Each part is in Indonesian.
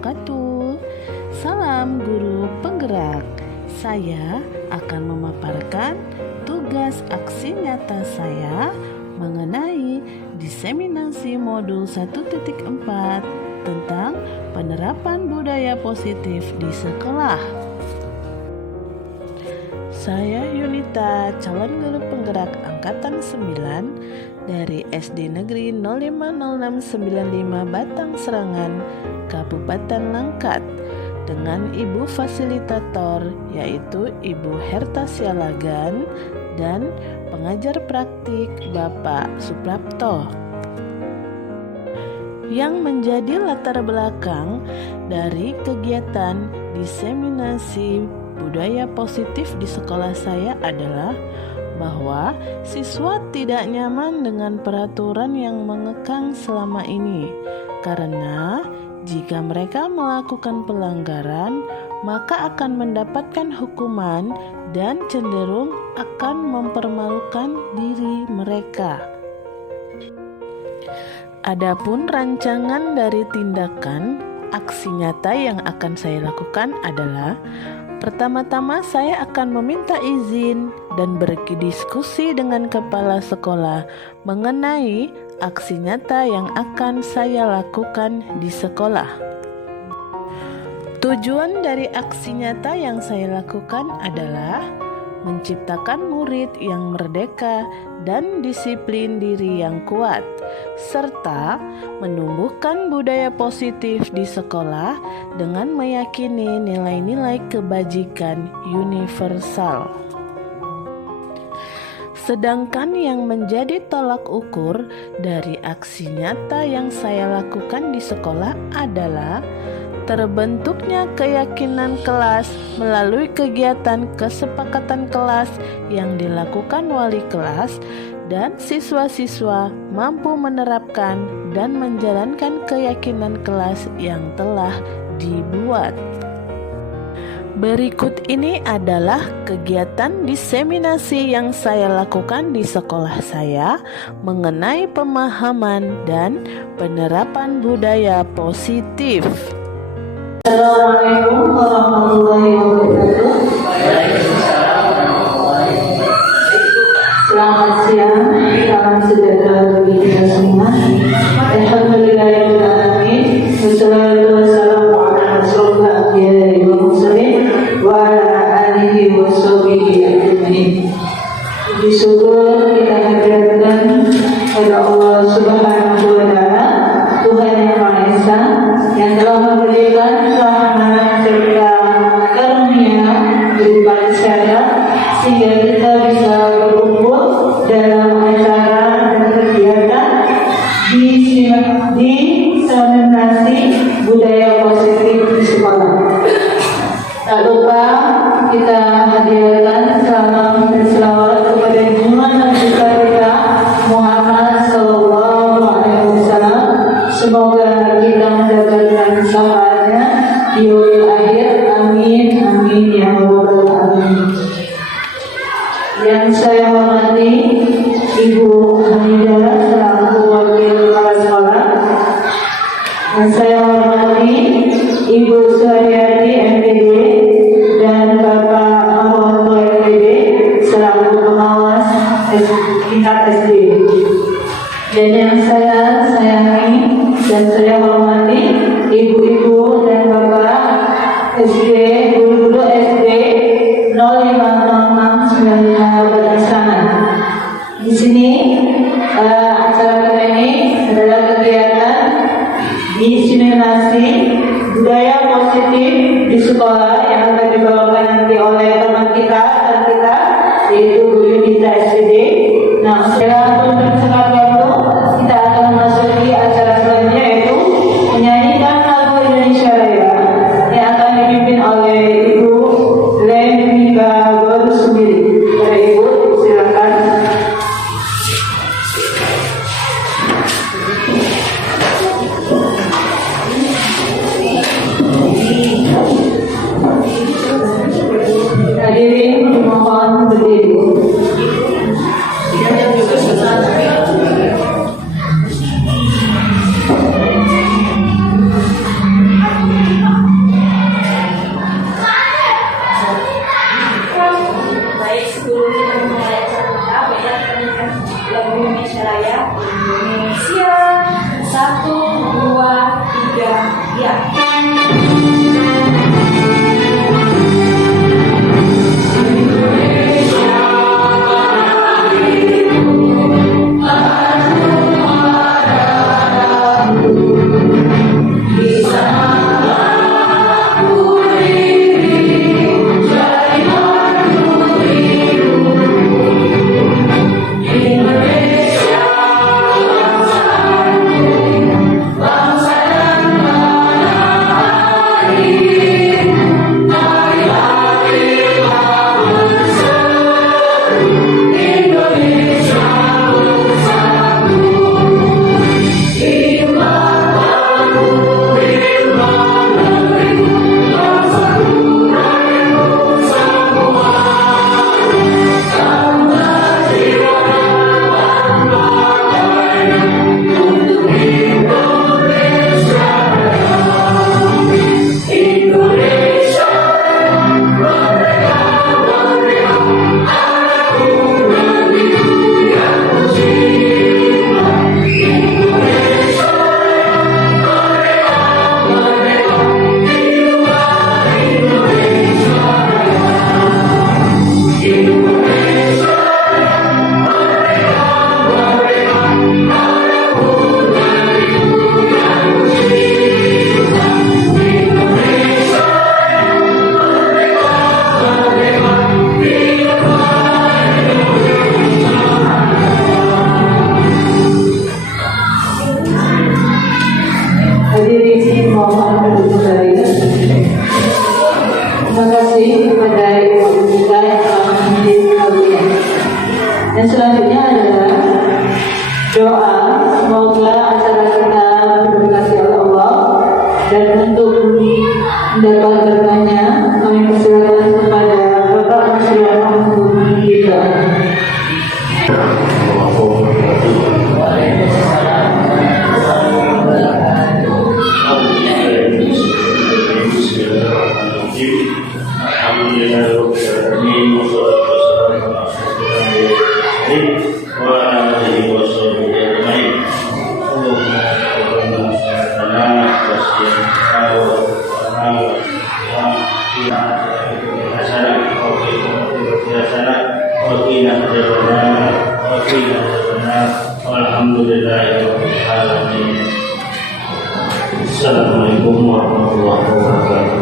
wabarakatuh. Salam guru penggerak. Saya akan memaparkan tugas aksi nyata saya mengenai diseminasi modul 1.4 tentang penerapan budaya positif di sekolah. Saya Yunita, calon guru penggerak angkatan 9 dari SD Negeri 050695 Batang Serangan, Kabupaten Langkat, dengan Ibu Fasilitator yaitu Ibu Herta Sialagan dan pengajar praktik Bapak Suprapto. Yang menjadi latar belakang dari kegiatan diseminasi budaya positif di sekolah saya adalah bahwa siswa tidak nyaman dengan peraturan yang mengekang selama ini, karena jika mereka melakukan pelanggaran maka akan mendapatkan hukuman dan cenderung akan mempermalukan diri mereka. Adapun rancangan dari tindakan aksi nyata yang akan saya lakukan adalah pertama-tama saya akan meminta izin dan berdiskusi dengan kepala sekolah mengenai aksi nyata yang akan saya lakukan di sekolah. Tujuan dari aksi nyata yang saya lakukan adalah menciptakan murid yang merdeka dan disiplin diri yang kuat, serta menumbuhkan budaya positif di sekolah dengan meyakini nilai-nilai kebajikan universal. Sedangkan yang menjadi tolak ukur dari aksi nyata yang saya lakukan di sekolah adalah terbentuknya keyakinan kelas melalui kegiatan kesepakatan kelas yang dilakukan wali kelas, dan siswa-siswa mampu menerapkan dan menjalankan keyakinan kelas yang telah dibuat. Berikut ini adalah kegiatan diseminasi yang saya lakukan di sekolah saya mengenai pemahaman dan penerapan budaya positif. Assalamualaikum warahmatullahi wabarakatuh. Selamat siang, salam sejahtera bagi kita semua. Alhamdulillahirabbil alamin. Wassalatu wassalamu ala asyrofil anbiya'i wal mursalin wa ala alihi washabihi ajmain. Bersyukur kita hadirkan kepada Allah Subhanahu wa taala, Tuhan yang Maha Esa, yang telah memberikan rahmat serta karunia berupa syarat sehingga kita bisa berkumpul dalam acara dan kegiatan diseminasi budaya positif di sekolah. Tak lupa kita hadirkan salam dan selawat kepada junjungan Nabi kita Muhammad sallallahu alaihi wasallam. Semoga kita mendapatkan syafaatnya di yaumil akhir. Amin amin ya rabbal alamin. Yang saya hormati Ibu Hamidah selaku wakil kepala sekolah. Yang saya hormati Ibu Suharyati MPD dan Bapak Amroto MPD selaku pengawas tingkat SD. Dan yang saya sayangi dan saya hormati ibu-ibu dan bapak SD, guru-guru SD 050695 Batang Serangan. Di sini acara kita ini adalah kegiatan diseminasi budaya positif di sekolah yang akan dibawakan nanti oleh teman kita dan kita, yaitu Bu Yunita SPD. Nah, setelah bersingkat waktu kita akan memasuki acara selanjutnya, yaitu menyanyikan lagu Indonesia Raya yang akan dipimpin oleh Ibu Lemika Gorusumili. Para Ibu, silakan. dapat bertanya, kami persilakan kepada Bapak Masyarakat untuk kita. Assalamualaikum warahmatullahi wabarakatuh.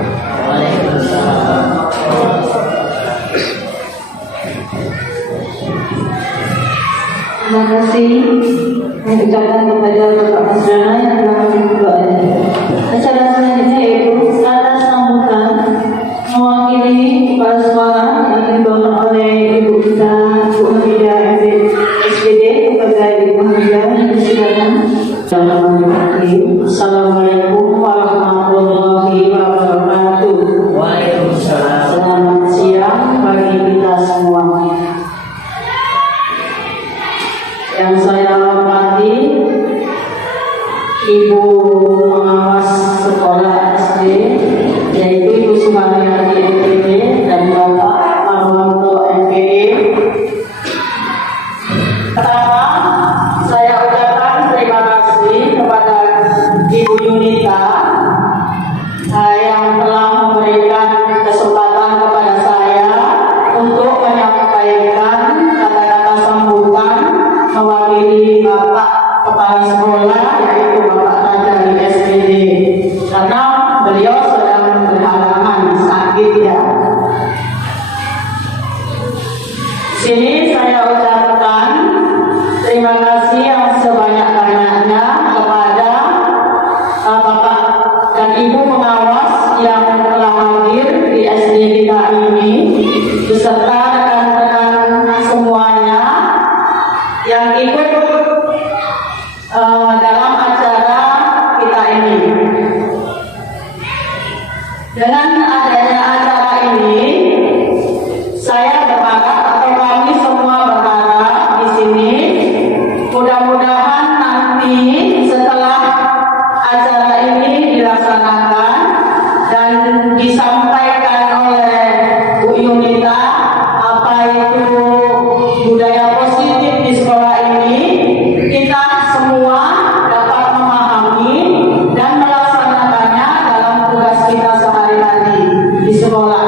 Terima kasih yang ucapkan kepada Bapak Masrana yang telah memberi doanya. Acara selanjutnya yaitu kata sambutan mewakili kepala sekolah yang dibawakan oleh Ibu kita Bu Hamidah SPD kepada Ibu Hamidah yang disilakan. Assalamualaikum warahmatullahi wabarakatuh. Waalaikumsalam. Selamat siang bagi kita semua. Yang saya hormati Ibu pengawas sekolah SD, yaitu Ibu Sumariyati MPD dan Bapak Marwanto MPD. Pertama, saya ucapkan terima kasih kepada Ibu Yunita yang telah memberikan kesempatan kepada saya untuk menyampaikan kata-kata sambutan mewakili Bapak Kepala Sekolah, yaitu Bapak Raja di SPD, karena beliau sedang berhalangan sakit ya. Sini saya ucapkan terima kasih yang sebanyak-banyaknya kepada Bapak dan Ibu pengawas yang telah hadir di SD kita ini, beserta rekan-rekan semuanya yang ikut dalam acara kita ini. Dengan adanya acara ini, saya berharap atau kami semua berharap di sini, mudah-mudahan nanti setelah acara ini dilaksanakan dan disampaikan oleh Bu Yunita apa itu budaya positif di sekolah ini, kita semua dapat memahami dan melaksanakannya dalam tugas kita sehari-hari di sekolah.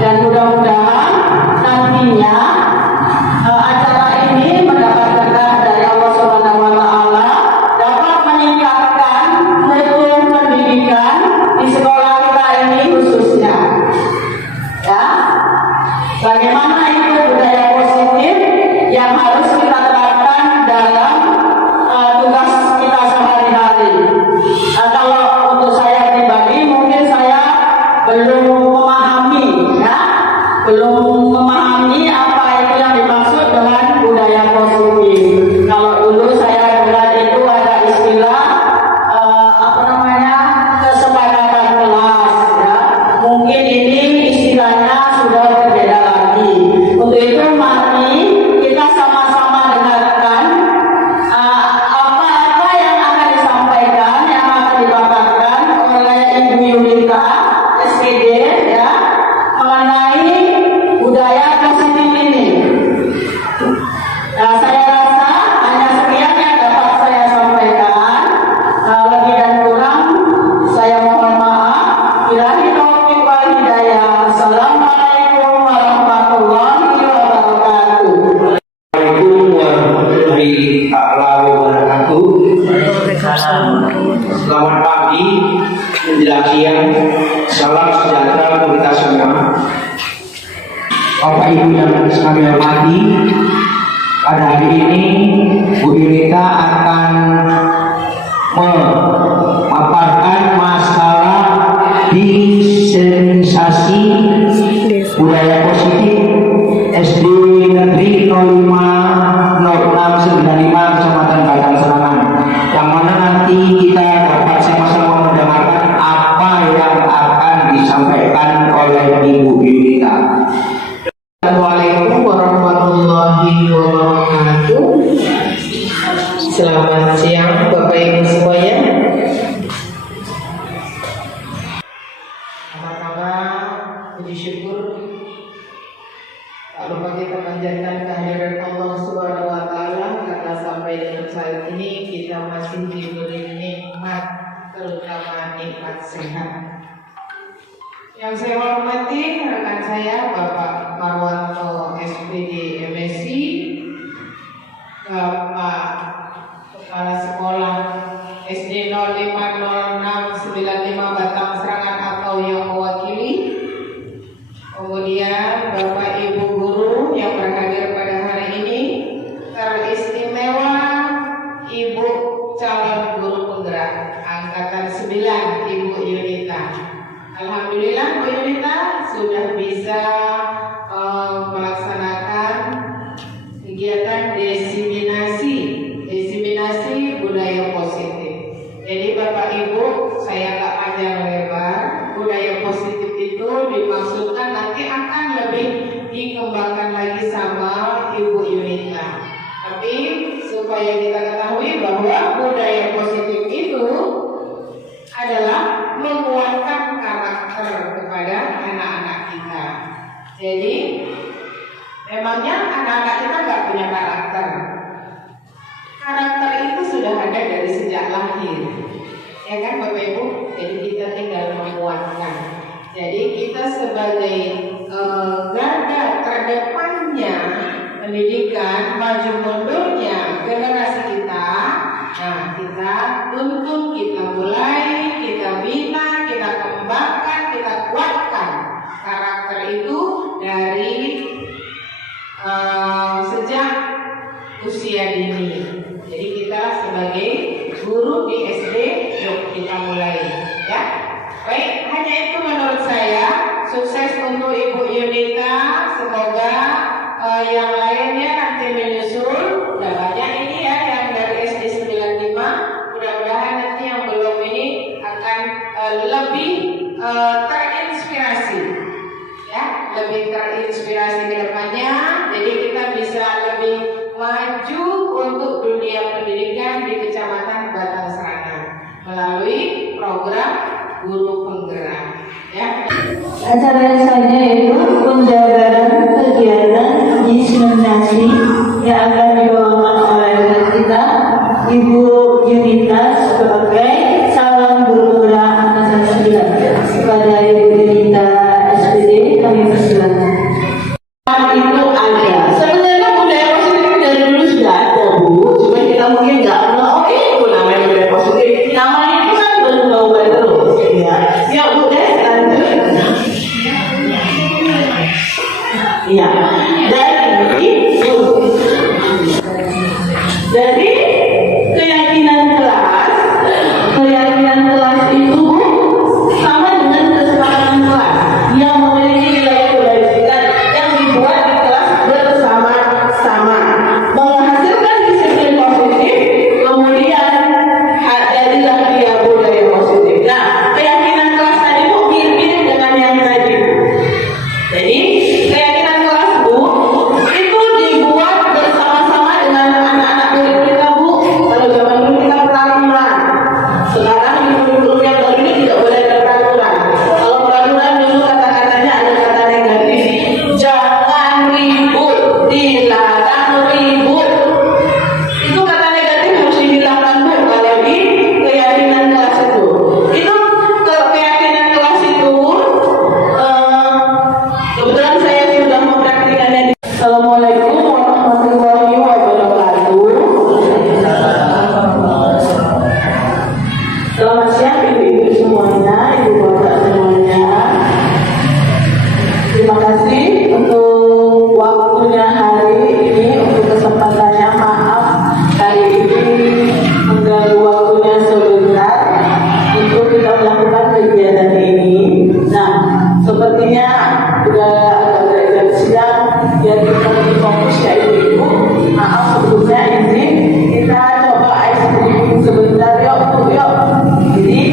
Dan mudah-mudahan nantinya acara ini mendapat berkah dari Allah Subhanahu wa Ta'ala, dapat meningkatkan mutu pendidikan di sekolah kita ini khususnya. Ya, bagaimana itu budaya positif yang harus kita terapkan dalam tugas kita sehari-hari. Kalau untuk saya pribadi, mungkin saya belum memahami, ya, belum memahami apa itu yang dimaksud dengan budaya positif. Kalau dulu saya dengar itu ada istilah kesepakatan kelas, ya. Mungkin ini istilahnya sudah berbeda lagi. Untuk itu mari kita sama-sama dengarkan apa yang akan disampaikan, yang akan dipaparkan oleh Ibu Yunita SPD, ya, mengenai budaya positif ini. Nah, saya rasa hanya sekian yang dapat saya sampaikan. Lebih dan kurang saya mohon maaf. Billahi taufiq wal hidayah. Assalamualaikum warahmatullahi wabarakatuh. Assalamualaikum warahmatullahi wabarakatuh. Selamat pagi, menjelang siang, salam sejahtera untuk kita semua. Bapak Ibu yang kami hormati, pada hari ini Bu Yunita akan memaparkan masalah desensitisasi budaya positif SD Negeri 050695 Kecamatan Batang Serangan, yang mana nanti kita dapat sama-sama mendengarkan apa yang akan disampaikan disampaikan oleh Ibu Yunita. Assalamualaikum warahmatullahi wabarakatuh. Selamat siang Bapak Ibu semuanya. Pertama-tama puji syukur tak lupa kita panjatkan kehadiran Allah Subhanahu wa taala karena sampai dengan saat ini kita masih diberi nikmat, terutama nikmat sehat. Yang saya hormati rekan saya Bapak Marwanto SPD MSI, Bapak Kepala Sekolah SD 050695 Batang Serangan atau yang mewakili, kemudian Bapak Ibu guru yang berhadir pada hari ini, teristimewa Ibu calon guru penggerak angkatan 9 Ibu Yunita. Alhamdulillah Bu Yunita sudah bisa melaksanakan kegiatan diseminasi budaya positif. Jadi Bapak Ibu, saya tak panjang lebar, budaya positif itu dimaksudkan nanti akan lebih dikembangkan lagi sama Ibu Yunita. Tapi supaya kita ketahui bahwa budaya positif itu adalah menguatkan karakter kepada anak-anak kita. Jadi memangnya anak-anak kita nggak punya karakter. Karakter itu sudah ada dari sejak lahir, ya kan Bapak Ibu? Jadi kita tinggal menguatkan. Jadi kita sebagai garda terdepannya pendidikan, maju mundurnya generasi kita. Nah, kita tuntun, kita mulai, kita bina, kita kembangkan, kita kuatkan karakter itu dari sejak usia dini. Jadi kita sebagai guru di SD, yuk kita mulai, ya. Baik, hanya itu menurut saya. Sukses untuk Ibu Yunita. Semoga yang lainnya nanti menyusul. Udah banyak ini ya yang dari SD 95. Mudah-mudahan nanti yang belum ini akan lebih terinspirasi, ya, lebih terinspirasi ke depannya. Jadi kita bisa lebih maju untuk dunia pendidikan di Kecamatan Batang Serangan melalui program guru penggerak, ya. Acara selanjutnya yaitu penjabaran kegiatan diseminasi yang akan dibawakan oleh kita Ibu Yunita sebagai calon guru penggerak angkatan 9. Kepada Ibu Yunita SPD kami persilakan. Itu ada. Sebenarnya budaya positif dari dulu sudah ada, Bu. Cuma kita mungkin nggak tahu. Oh, itu namanya budaya positif. Namanya itu kan berubah terus, ya. Ya, Bu, lanjut. Iya. Dari keyakinan kelas itu sama dengan kesepakatan kelas yang memiliki nilai kebaikan yang dibuat di kelas bersama-sama, menghasilkan disiplin positif, kemudian jadilah dia budaya positif. Nah, keyakinan kelas tadi itu mirip-mirip dengan yang tadi. Jadi keyakinan kelas, Bu, itu dibuat bersama-sama dengan anak-anak murid kita, Bu. Kalau zaman dulu kita peraturan, sekarang di kurikulum yang baru ini tidak boleh ada peraturan. Kalau peraturan dulu kata-katanya ada kata negatif, jangan ribut, dilarang ribut. Itu kata negatif harus dihilangkan, Bu. Kalau di keyakinan kelas itu, keyakinan kelas itu kebetulan saya sudah mempraktikannya. Assalamualaikum warahmatullahi wabarakatuh. Selamat siang ibu-ibu semuanya, ibu-bapak semuanya. Terima kasih untuk waktunya hari ini, untuk kesempatannya. Maaf hari ini mengganggu waktunya sebentar untuk kita melakukan kegiatan ini. Nah, sepertinya sudah agak jam siang, biar kita lebih fokus ya ibu-ibu. Maaf sebelumnya izin kita coba ice cream sebentar, yuk. Jadi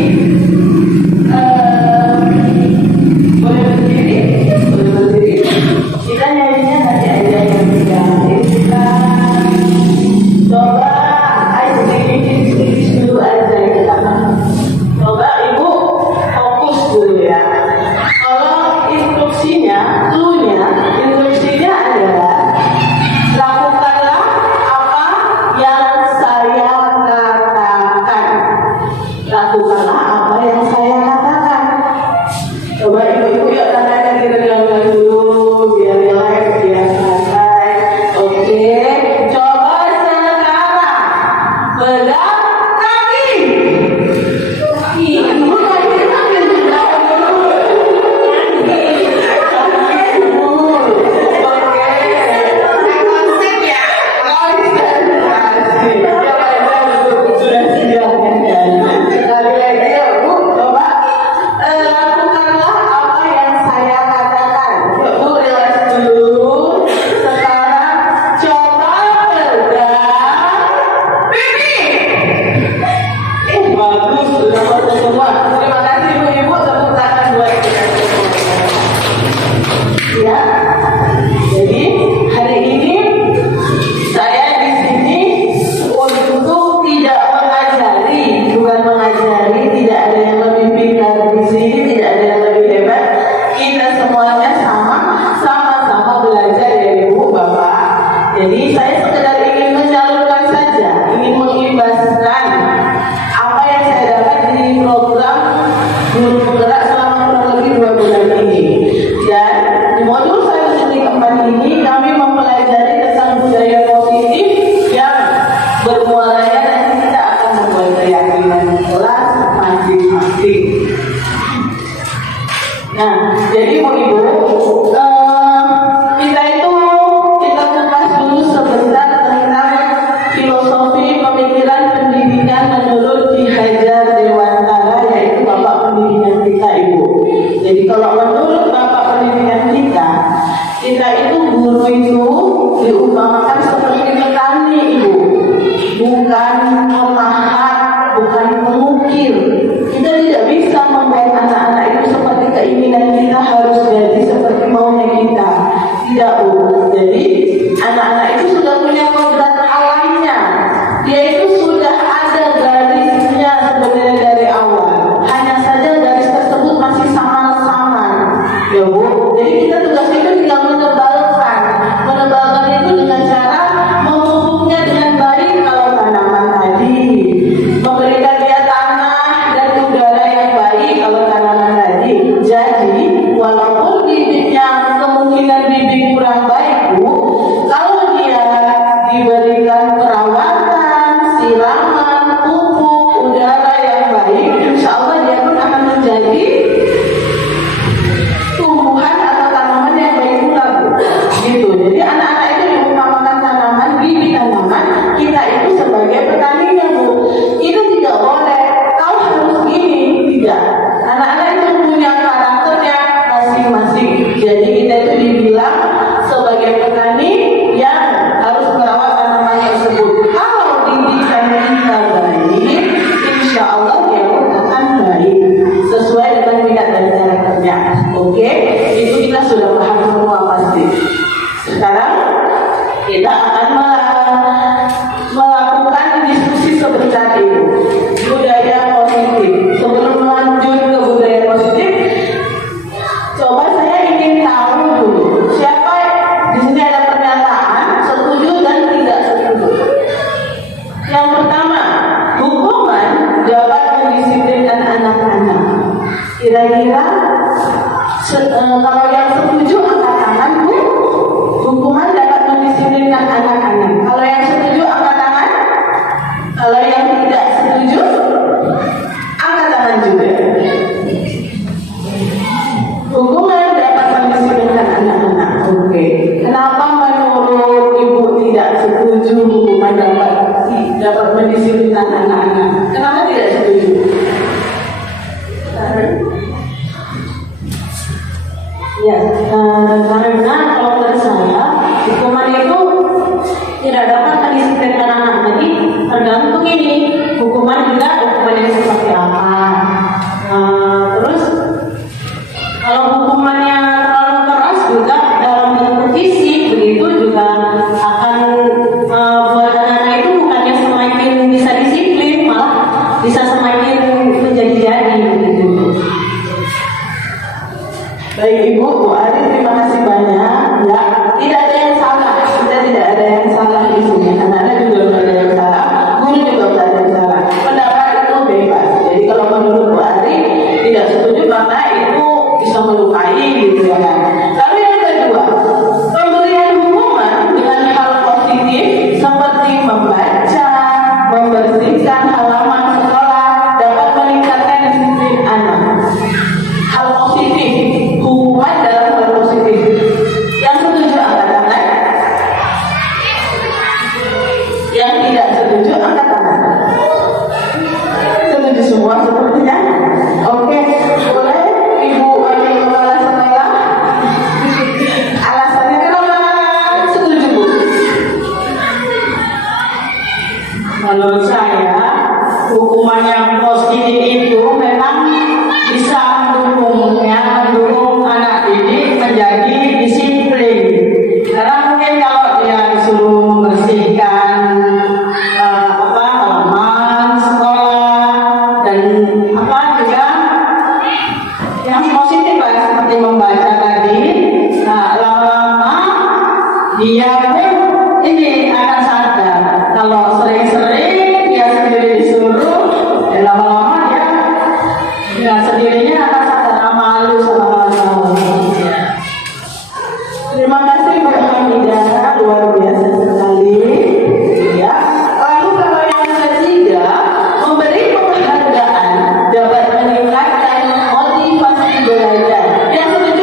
jadi Ibu, kita kupas dulu sebentar tentang filosofi pemikiran pendidikan menurut Ki Hajar Dewantara, yaitu Bapak pendidikan kita, Ibu. Jadi kalau menurut Bapak pendidikan kita itu guru itu diumpamakan seperti petani, Ibu, bukan pemahat, bukan pengukir. Kita tidak bisa membuat anak-anak itu seperti keinginan kita harus jadi seperti maunya kita. Tidak, Bu. Jadi anak-anak itu sudah punya kodrat alamnya. Dia itu sudah ada garisnya sebenarnya dari awal. Hanya saja garis tersebut masih samar-samar. Ya, Bu. Jadi kita tugas itu tinggal menebalkan. Menebalkan itu dengan cara memupuknya dengan baik kalau tanaman tadi. Memberikan dia tanah dan udara yang baik kalau tanaman tadi. Jadi walaupun bibitnya kemungkinan bibit kurang baik, Bu, kalau dia diberikan perawatan, siraman, pupuk, udara yang baik, insya Allah dia pun akan menjadi tumbuhan atau tanaman yang baik pula, Bu. Gitu. Jadi anak-anak itu diumpamakan tanaman, bibit tanaman, kita itu sebagai petaninya, Bu. Itu tidak boleh, kau harus gini, tidak. Anak-anak itu punya karakternya masing-masing. Jadi kita itu dibilang sebagai petani yang harus merawat tanaman tersebut. Kalau didikan kita baik, insya Allah dia pun akan baik sesuai dengan minat dan karakternya. Oke, itu kita sudah paham semua pasti. Sekarang kita akan melakukan diskusi sebentar, Ibu. Budaya positif. Sebelum lanjut ke budaya positif, coba saya ingin tahu dulu siapa di sini ada pernyataan setuju dan tidak setuju. Yang pertama, hukuman dapat mendisiplinkan anak-anak. Kira-kira kalau yang setuju angkat tangan, Bu. Hukuman dapat mendisiplinkan anak-anak. Kalau yang setuju angkat tangan. Kalau yang tidak setuju angkat tangan juga. Hukuman dapat mendisiplinkan anak-anak. Oke. Kenapa menurut Ibu tidak setuju hukuman dapat mendisiplinkan anak-anak? Kenapa tidak setuju? Ya, karena kalau menurut saya hukuman itu tidak dapat mendisiplinkan anak. Jadi tergantung ini hukuman juga hukumannya seperti apa. Terus kalau hukumannya terlalu keras juga dalam bentuk fisik, begitu juga akan buat anak-anak itu bukannya semakin bisa disiplin, malah bisa semakin menjadi-jadi begitu. Baik Ibu, Bu Ari, terima kasih banyak. Ya, tidak ada yang salah. Kita tidak ada yang salah di sini. Anak-anak juga tidak ada yang salah. Guru juga tidak ada yang salah. Pendapat itu bebas. Jadi kalau menurut Bu Ari tidak setuju karena itu bisa melukai gitu ya kan. Lalu yang kedua, pemberian hukuman dengan hal positif seperti membaca, membersihkan halaman sekolah dapat meningkatkan disiplin anak. Hal positif, hukuman dalam hal positif. Yang setuju angkat tangan. Yang tidak setuju angkat tangan. Setuju semua sepertinya. Oke, boleh Ibu Wakil Kepala Sekolah. Alasannya kenapa setuju, Bu? Menurut saya, hukuman yang positif itu memang bisa mendukung anak didik menjadi disiplin. Karena mungkin kalau dia disuruh membersihkan halaman sekolah dan juga yang positif lah seperti membaca tadi, lama-lama dia pun ini akan sadar kalau sering-sering dia sendiri disuruh, dan lama-lama dia dengan sendirinya akan sadar malu sama kawan-kawan. Terima kasih Bu Hamidah, luar biasa sekali. Ya. Lalu kalau yang ketiga, memberi penghargaan dapat meningkatkan motivasi belajar. Yang setuju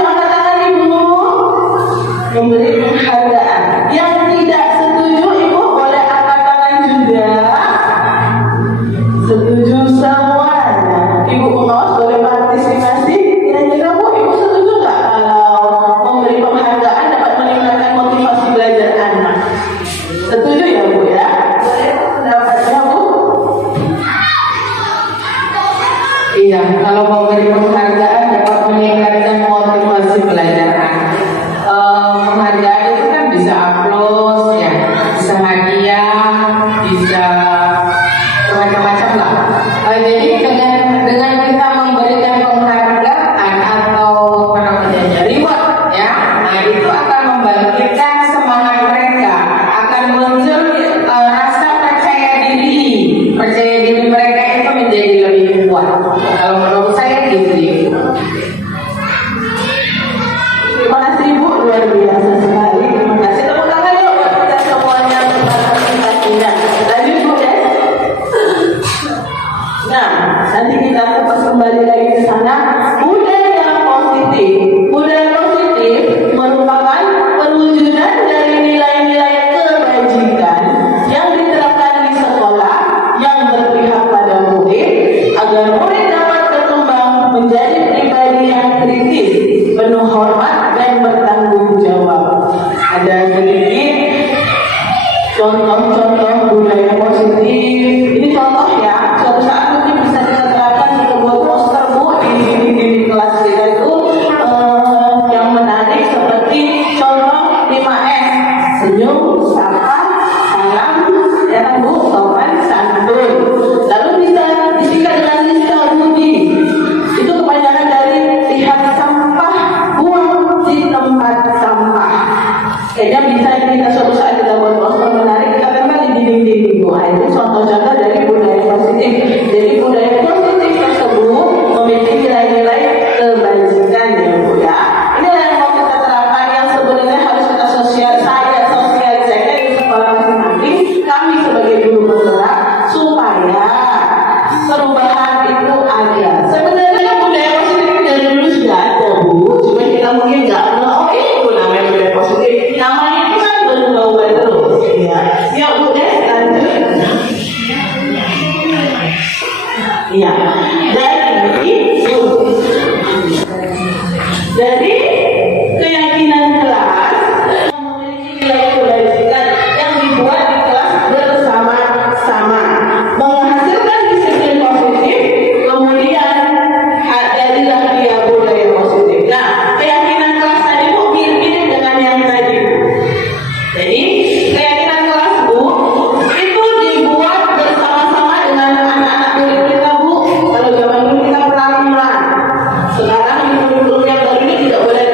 pembelajaran. Penghargaan itu kan bisa aplaus, ya, bisa hadiah, bisa macam-macam lah. Jadi dengan kita memberikan penghargaan atau apa namanya reward, ya, nah itu akan membangkitkan semangat mereka, akan muncul rasa percaya diri mereka itu menjadi lebih kuat. Kalau menurut saya gitu. Terima kasih Bu, luar biasa sekali. Terima kasih. Tepuk tangan yuk buat kita semuanya untuk partisipasinya. Lanjut Bu ya. Nah, nanti kita kupas kembali lagi ke sana. Budaya positif. Budaya positif merupakan perwujudan dari nilai-nilai kebajikan yang diterapkan di sekolah yang berpihak pada murid agar murid dapat berkembang menjadi pribadi yang kritis, penuh hormat dan bertanggung jawab. Ada sedikit contoh-contoh budaya positif. Ini contoh ya, suatu saat mungkin bisa kita terapkan di sebuah poster Bu di kelas kita itu yang menarik seperti contoh 5S: senyum, sapa, salam, ya kan Bu, sopan, santun. Lalu bisa disikat dengan lista budi. Itu kepanjangan dari lihat sampah, buang di tempat sampah. Kayaknya bisa kita suatu saat kita buat poster menarik, kita tempel di dinding-dinding Bu. Nah, itu contoh-contoh dari budaya positif. Jadi budaya positif tersebut memiliki nilai-nilai kebajikan ya Bu ya. Inilah yang mau kita terapkan, yang sebenarnya harus kita sosialisasikan di sekolah masing-masing. Kami sebagai guru penggerak supaya perubahan itu ada. Sebenarnya budaya positif dari dulu sudah ada Bu, cuma kita mungkin nggak kenal. Oh itu namanya budaya positif. Namanya itu kan berubah terus. Ya Bu deh, lanjut. Iya. Dari keyakinan kelas yang memiliki nilai kebajikan yang dibuat di kelas bersama-sama menghasilkan disiplin positif, kemudian jadilah dia budaya positif. Nah, keyakinan kelas tadi Bu mirip dengan yang tadi. Jadi keyakinan kelas Bu itu dibuat bersama-sama dengan anak-anak murid kita Bu. Kalau zaman dulu kita pelan-pelan. Sekarang di kurikulum yang baru ini tidak boleh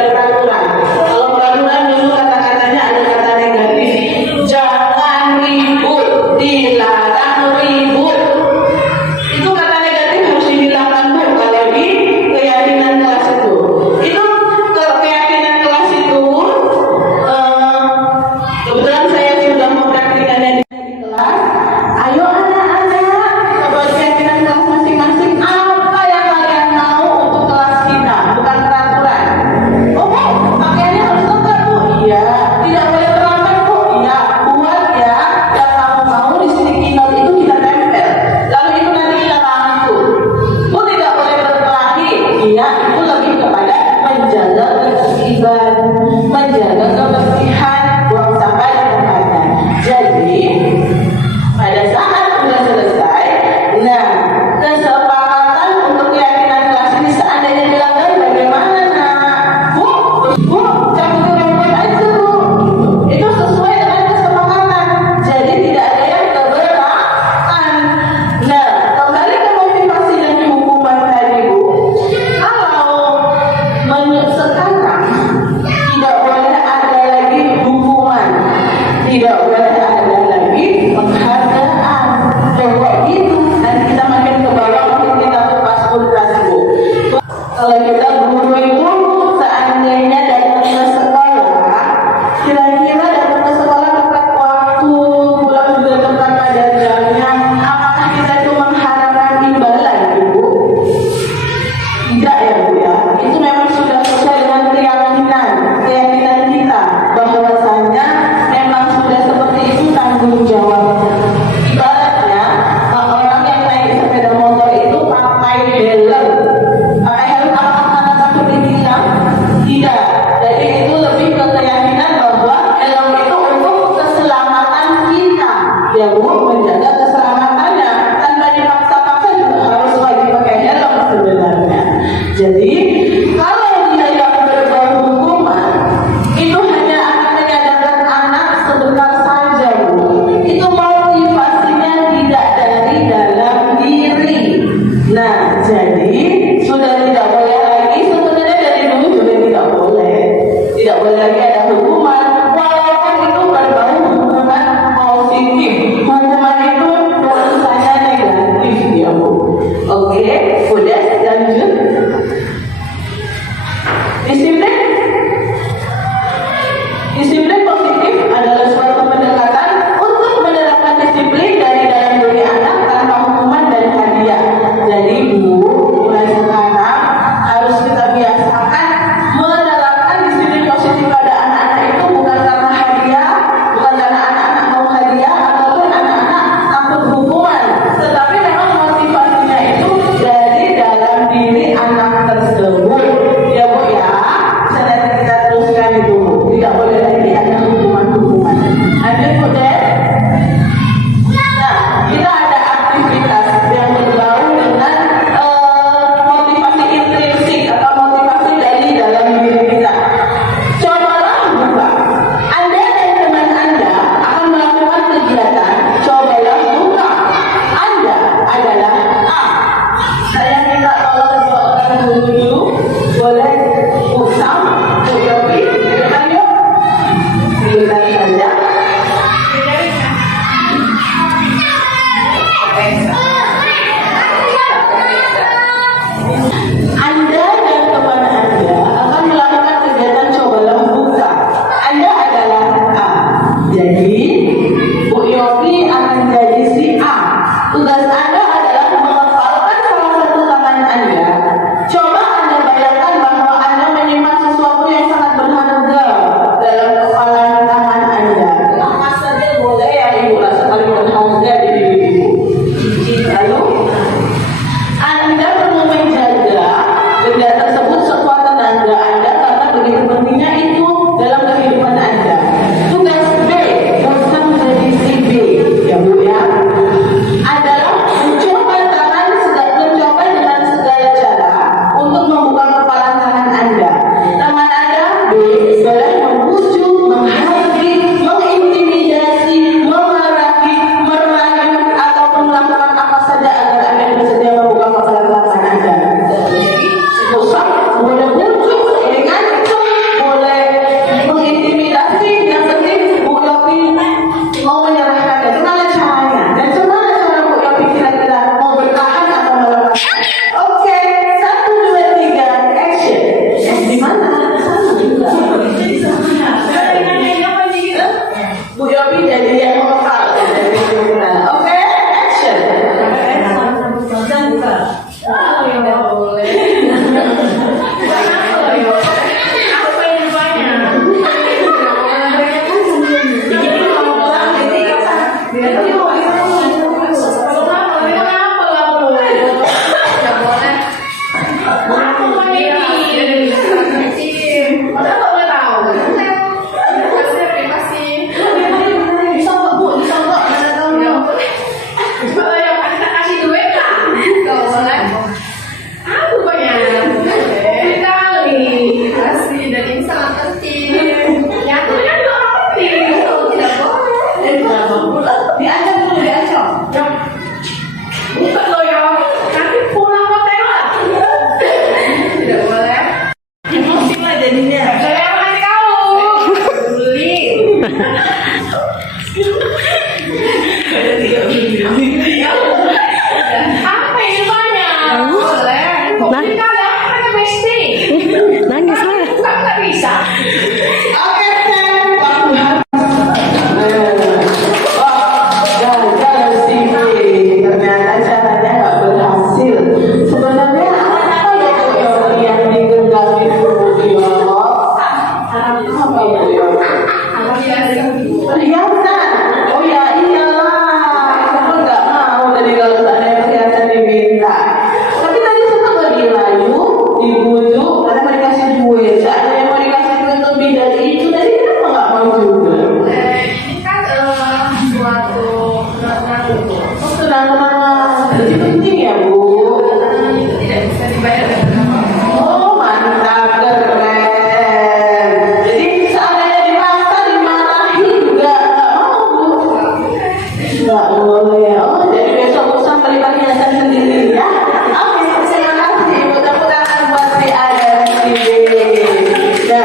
Ya,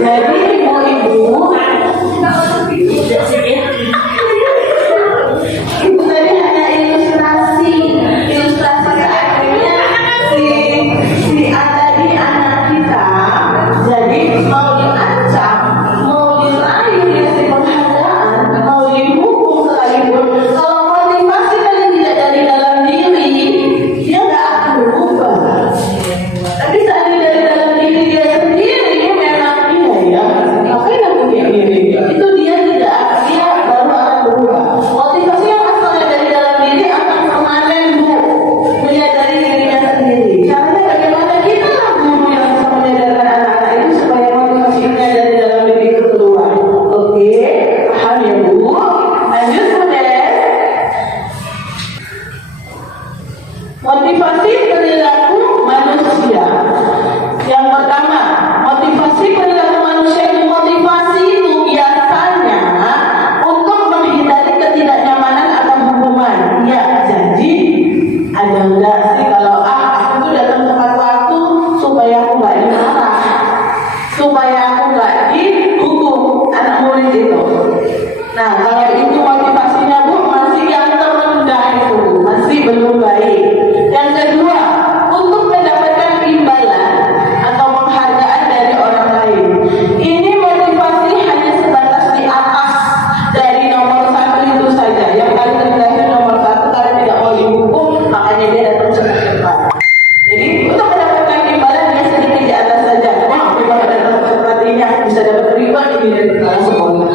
jadi ibu-ibu, itu tadi hanya ilustrasi seandainya si A tadi anak kita, jadi mau diancam, mau dirayu dikasih penghargaan, mau dihukum sekalipun, kalau motivasi tadi tidak dari dalam diri, dia nggak akan berubah. Tapi seandainya dari dalam diri dia sendiri memang iya ya, ngapain aku kayak gini? Itu dia baru akan berubah. Motivasi yang asalnya dari dalam diri akan permanen Bu, menyadari dirinya sendiri. Caranya bagaimana kita lah guru yang bisa menyadarkan anak-anak itu supaya motivasinya dari dalam diri itu keluar. Oke, paham ya Bu? Lanjut Bunda. Motivasi perilaku manusia. Yang pertama, motivasi perilaku manusia itu motivasi itu biasanya untuk menghindari ketidaknyamanan atau hukuman. Ya, jadi ada enggak sih kalau aku tuh datang tepat waktu supaya aku nggak dimarah, supaya aku nggak dihukum anak murid itu. Nah, kalau itu motivasinya Bu masih yang terendah itu, masih belum baik. Yang kedua, untuk mendapatkan imbalan atau penghargaan dari orang lain. Ini motivasi hanya sebatas di atas dari nomor 1 itu saja. Yang paling rendah itu nomor 1 karena tidak mau dihukum, makanya dia datang cepat-cepat. Jadi untuk mendapatkan imbalan dia sedikit di atas saja. Wah, aku kalau datang cepat ini aku bisa dapat riba ini dari kelas sekolah.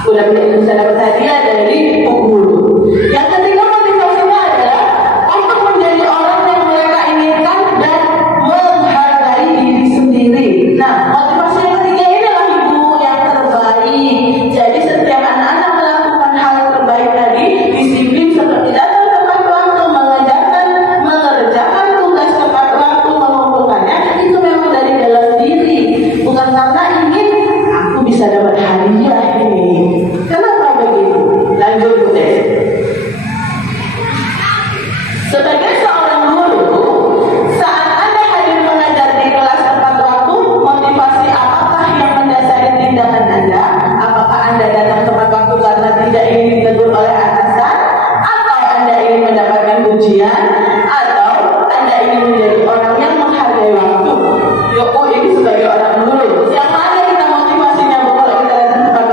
Aku bisa dapat hadiah dari guru. Yang ketiga motivasinya adalah untuk menjadi orang yang mereka inginkan dan menghargai diri sendiri. Nah, motivasi yang ketiga ini adalah ibu yang terbaik. Jadi setiap anak-anak melakukan hal terbaik tadi, disiplin seperti datang tepat waktu, mengerjakan tugas tepat waktu, mengumpulkannya, itu memang dari dalam diri, bukan karena ingin aku bisa dapat hadiah ini. Kenapa begitu? Lanjut Bu Deh. Sebagai seorang guru, saat Anda hadir mengajar di kelas tepat waktu, motivasi apakah yang mendasari tindakan Anda? Apakah Anda datang tepat waktu karena tidak ingin ditegur oleh atasan? Atau Anda ingin mendapatkan pujian? Atau Anda ingin menjadi orang yang menghargai waktu? Ini sebagai orang guru, yang mana kita motivasinya Bu kalau kita datang tepat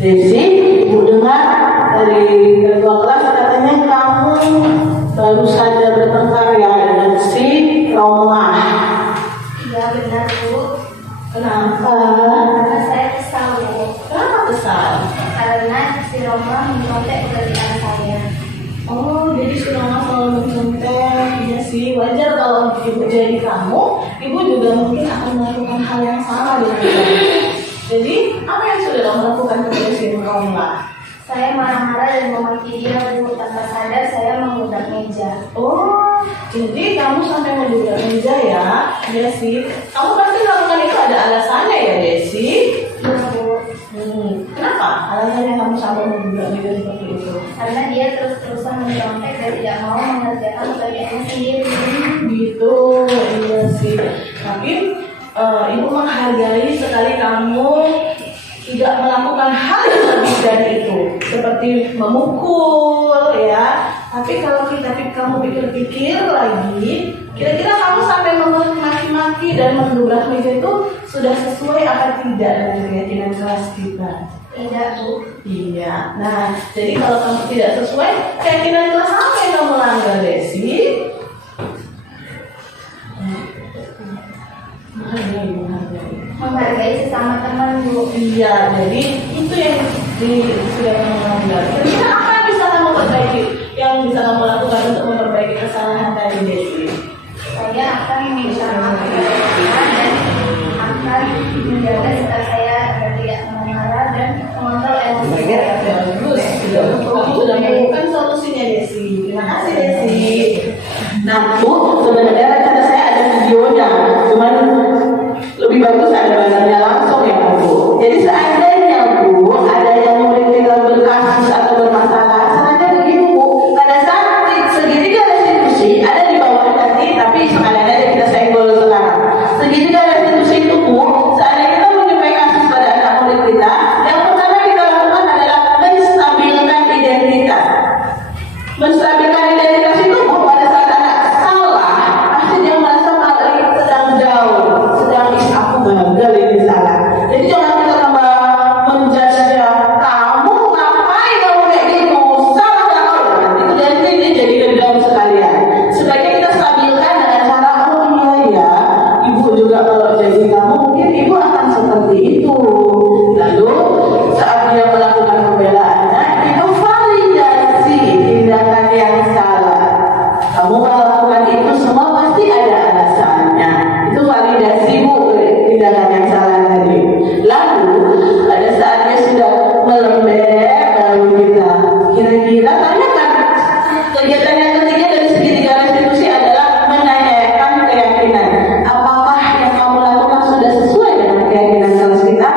Desi, Ibu dengar dari ketua kelas katanya kamu baru saja bertengkar ya dengan si Roma. Iya benar Bu. Kenapa? Karena saya kesal Bu. Kenapa kesal? Karena si Roma menyontek pekerjaan saya. Oh, jadi si Roma selalu mencontek. Iya sih, wajar kalau ibu jadi kamu, ibu juga mungkin akan melakukan hal yang sama dengan kamu. Jadi, apa yang sudah kamu lakukan kepada si Roma? Saya marah-marah dan memaki dia Bu. Tanpa sadar saya menggudak meja. Oh, jadi kamu sampai menduga meja ya? Iya sih. Kamu pasti melakukan itu ada alasannya ya, Desi? Iya Bu. Kenapa? Alasannya kamu sampai menduga meja seperti itu? Karena dia terus-terusan menyontek dan tidak mau mengerjakan pekerjaannya sendiri. Gitu, iya sih. Tapi ibu menghargai sekali kamu tidak melakukan hal yang lebih dari itu, seperti memukul, ya. Tapi kalau kamu pikir-pikir lagi, kira-kira kamu sampai memaki-maki dan mendobrak meja itu sudah sesuai apa tidak dengan keyakinan kelas kita? Tidak Bu. Iya. Nah, jadi kalau kamu tidak sesuai keyakinan kelas apa yang kamu langgar, Desi? Menghargai sesama teman Bu. Iya, jadi itu yang sudah kamu langgar. Kira-kira apa yang bisa kamu perbaiki, yang bisa kamu lakukan untuk memperbaiki kesalahan tadi, Desi? Saya akan meminta maaf kepada Tuhan dan akan menjaga sikap saya agar tidak marah dan mengontrol emosi saya. Bagus, kamu sudah menemukan solusinya, Desi. Terima kasih, Desi. Nah, Bu, sebenarnya rencana saya ada videonya, cuman lebih bagus ada bahasanya langsung ya, Bu. Jadi seandainya Bu ada yang murid kita berkasus atau bermasalah, sengaja begini Bu, pada saat segitiga restitusi ada di bawah tadi, tapi sekalian aja kita senggol sekarang. Segitiga restitusi itu Bu, seandainya kita menyukai kasus pada anak murid kita, yang pertama kita lakukan adalah menstabilkan identitas. Menstabilkan identitas itu Bu, pada saat anak salah, pasti dia merasa sedang jauh, sedang aku gagal ini salah. Jadi jangan kita tambah menjudge dia, kamu ngapain kamu kayak gitu, salah kamu. Itu jadi dendam sekalian. Sebaiknya kita stabilkan dengan cara, oh iya ya, ibu juga kalau jadi kamu mungkin ibu akan seperti itu. Lalu saat dia melakukan pembelaannya, itu validasi tindakan yang salah. Kamu melakukan itu semua pasti ada alasannya. Itu validasi Bu, tindakan yang salah tadi. Lalu pada saat dia sudah melembek, baru kita kira-kira tanyakan. Kegiatan yang ketiga dari segitiga restitusi adalah menanyakan keyakinan. Apakah yang kamu lakukan sudah sesuai dengan keyakinan kelas kita?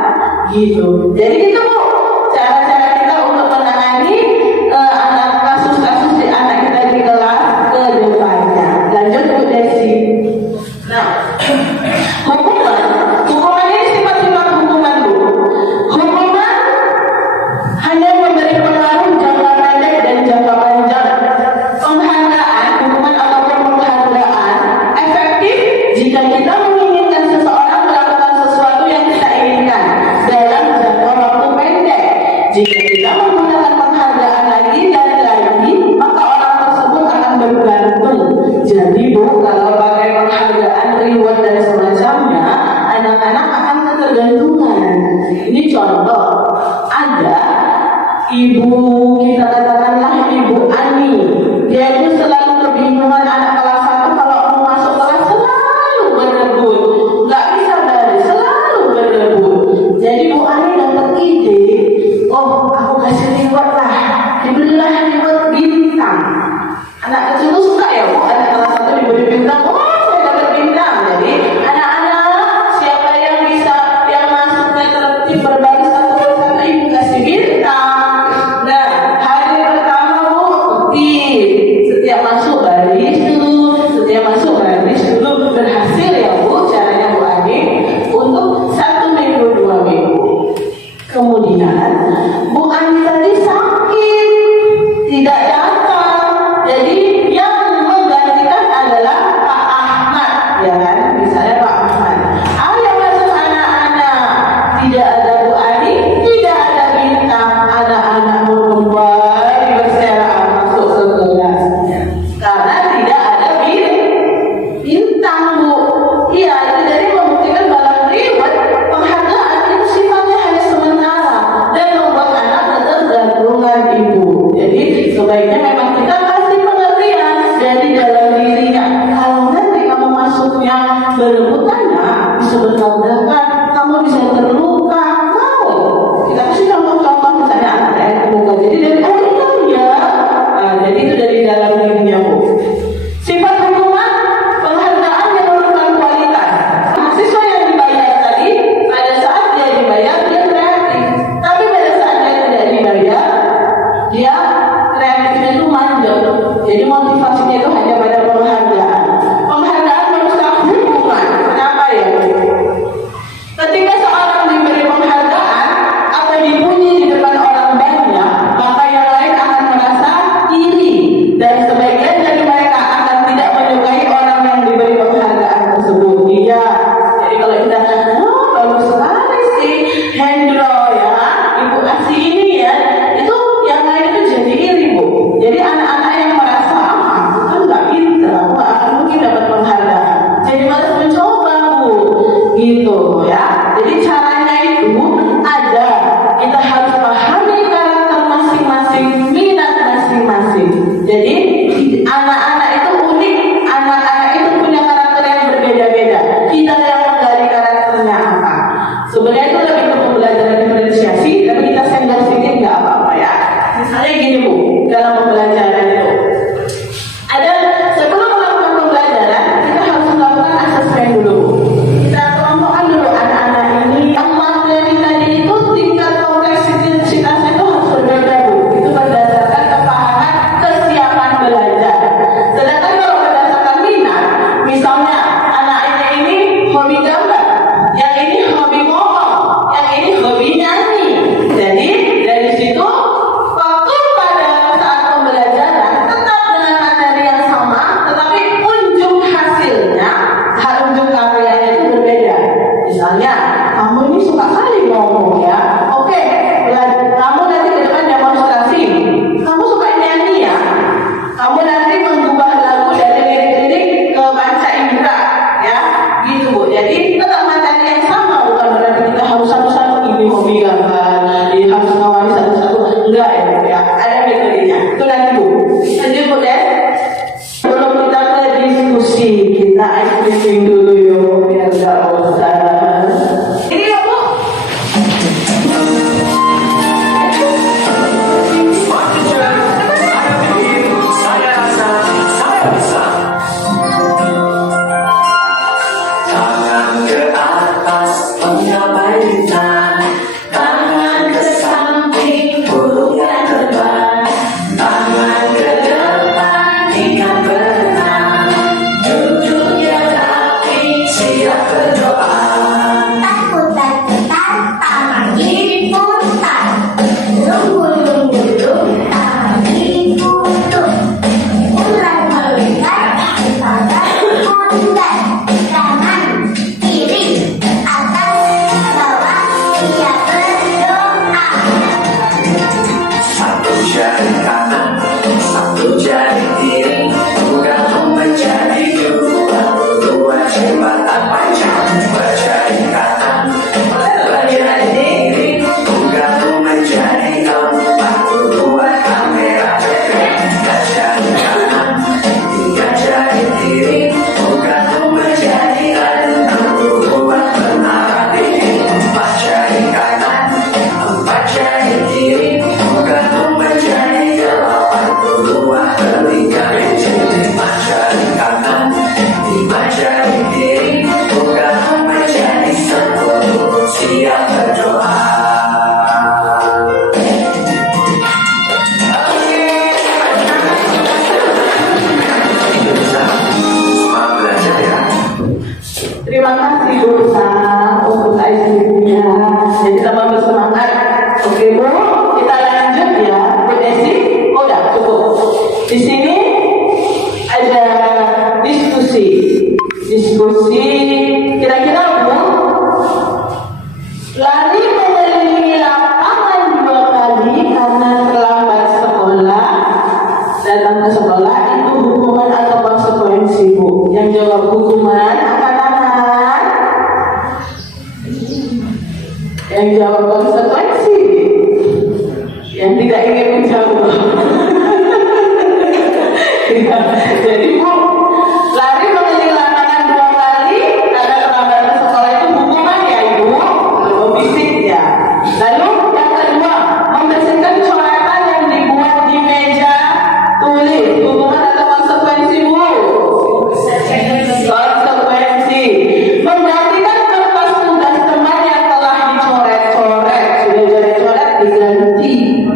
Gitu. Jadi itu Bu, cara-cara kita untuk menangani kasus-kasus di anak kita di kelas ke depannya. Lanjut Bu Desi. Nah, hukuman ini sifat-sifat hukuman Bu. Hukuman hanya memberi pengaruh jangka pendek dan jangka panjang. Penghargaan, hukuman ataupun penghargaan efektif jika kita menginginkan seseorang melakukan sesuatu yang kita inginkan dalam jangka waktu pendek. Jika kita menggunakan penghargaan lagi dan lagi, maka orang tersebut akan bergantung. Jadi Bu, kalau pakai penghargaan, reward dan semacamnya, anak-anak akan ketergantungan. Ini contoh, ada ibu, kita katakanlah Ibu Ani, dia itu selalu kebingungan anak kelas 1 kalau mau masuk kelas selalu berebut, nggak bisa baris, selalu berebut. Jadi Bu Ani dapat ide, oh aku kasih reward lah, dibelilah reward bintang. Anak kecil tuh suka ya Bu, anak kelas 1 diberi bintang, oh saya dapat bintang. Jadi anak-anak siapa yang bisa, yang masuknya tertib berbaris satu persatu, ibu kasih bintang. Nah, hari pertama Bu, tertib, setiap masuk baris dulu, setiap masuk baris dulu. Berhasil ya Bu caranya Bu Ani untuk 1 minggu 2 minggu. Kemudian Bu Ani tadi sakit, tidak datang. Jadi yang menggantikan adalah Pak Ahmad, ya kan? Misalnya Pak Ahmad, ayo masuk anak-anak. Tidak ada Bu Ani, tidak ada bintang.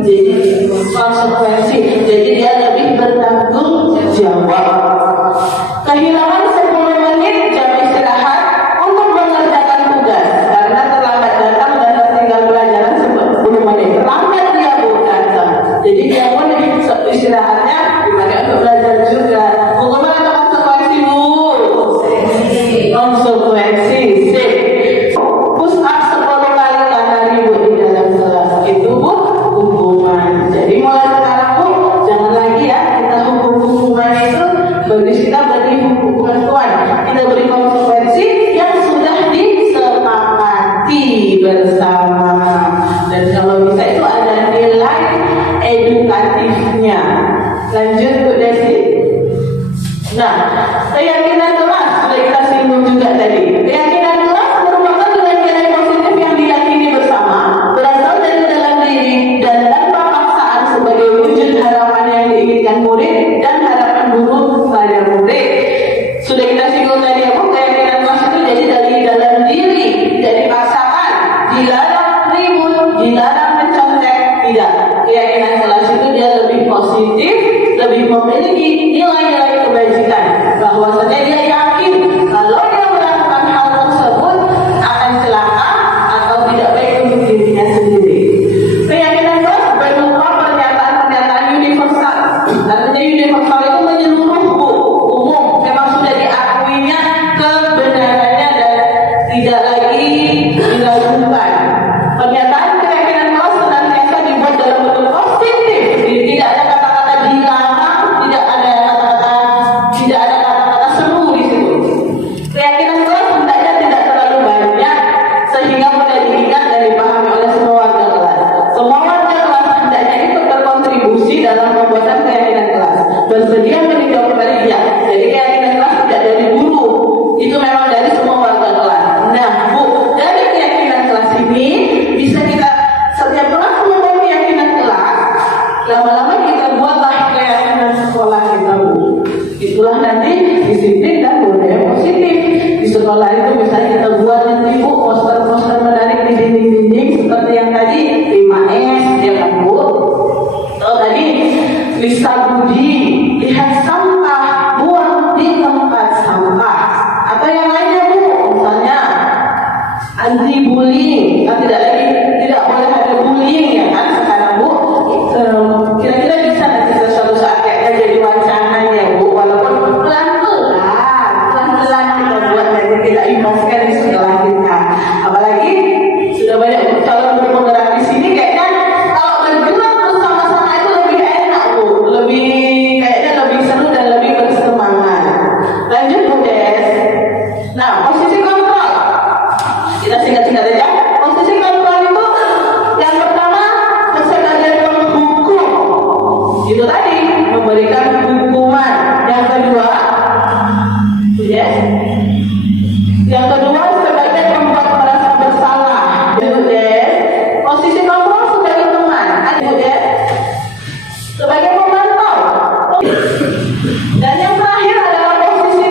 jadi konsekuensi, jadi dia lebih bertanggung jawab. Kehilangan 10 menit jam istirahat untuk mengerjakan tugas karena terlambat datang dan tertinggal pelajaran 10 menit. Terlambat dia datang, jadi dia pun istirahatnya dipakai untuk belajar juga. Hukuman atau konsekuensi bu? Konsekuensi. Push up 10 kali karena ribut di dalam kelas, itu bu hukuman. Jadi mulai sekarang bu, jangan lagi ya kita hukuman itu bagi kita beri hukuman Tuhan. Kita beri konsekuensi yang sudah disepakati bersama. Dan kalau bisa itu ada nilai edukatifnya. Lanjut Bu Desi. Nah, keyakinan kelas sudah kita singgung juga tadi. Keyakinan kelas merupakan nilai-nilai positif yang diyakini bersama, berasal dari dalam diri dan tanpa paksaan sebagai wujud harapan yang diinginkan murid dan harapan guru pada murid. Sudah kita singgung tadi ya Bu, keyakinan kelas itu jadi dari dalam diri, tidak dipaksakan, dilarang ribut, dilarang mencontek, tidak. Keyakinan kelas itu dia lebih positif, lebih memiliki nilai-nilai kebajikan, bahwasanya dia yakin kalau dia melakukan hal tersebut akan celaka atau tidak baik untuk dirinya sendiri. Keyakinan kelas berupa pernyataan-pernyataan universal. Artinya universal itu menyeluruh bu, umum, memang sudah diakuinya kebenarannya dan tidak lagi diragukan. Pernyataan keyakinan kelas senantiasa dibuat dalam bentuk positif, tidak ada kata-kata dilarang, tidak ada kata-kata seru di situ. Keyakinan kelas hendaknya tidak terlalu banyak sehingga mudah diingat dan dipahami oleh semua warga kelas. Semua warga kelas hendaknya ikut berkontribusi dalam pembuatan keyakinan kelas, bersedia meninjau kembali dia. Jadi keyakinan kelas tidak dari guru, itu memang dari semua warga kelas. Nah bu, dari keyakinan kelas ini bisa kita setiap kelas membuat keyakinan kelas, lama-lama kita buatlah keyakinan sekolah kita bu. Itulah nanti disiplin dan budaya positif di sekolah itu. Misalnya kita buat nanti bu poster-poster menarik di dinding-dinding seperti yang tadi 5S ya kan bu. Atau tadi Lisa Budi, lihat sampah, buang di tempat sampah. Atau yang lainnya bu, misalnya anti bullying, tidak boleh ada bullying ya kan sekarang bu. Kira-kira bisa nanti suatu saat kayak jadi wacananya bu, walaupun pelan-pelan kita buat nanti tidak imbaskan di sekolah kita. Apalagi sudah banyak calon bergerak di sini, kayaknya kalau bergerak bersama-sama itu lebih enak bu, kayaknya lebih seru dan lebih bersemangat. Lanjut bu Des. Nah, posisi kontrol kita singkat-singkat aja. Posisi kontrol itu yang pertama sebagai penghukum, itu tadi memberikan hukuman. Yang kedua, ya, yang kedua sebagai pembuat merasa bersalah. Itu deh. Posisi kontrol sebagai teman, itu deh. Sebagai pemantau. Dan yang terakhir adalah posisi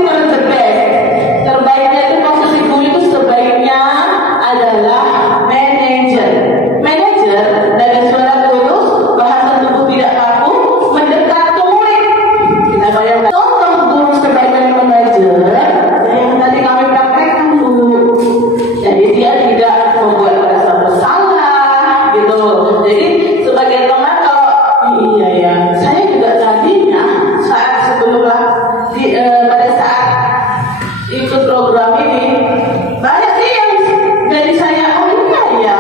terbaiknya itu posisi guru itu sebaiknya adalah manajer. Manajer dari suara tulus, bahasa tubuh tidak kaku, mendekat ke murid. Kita bayangkan contoh guru sebagai manajer yang tadi kami praktekkan bu. Jadi dia tidak membuat merasa bersalah gitu. Jadi sebagai teman kalau iya ya, saya juga tadinya saat sebelumlah pada saat ikut program ini banyak sih yang dari saya, oh iya ya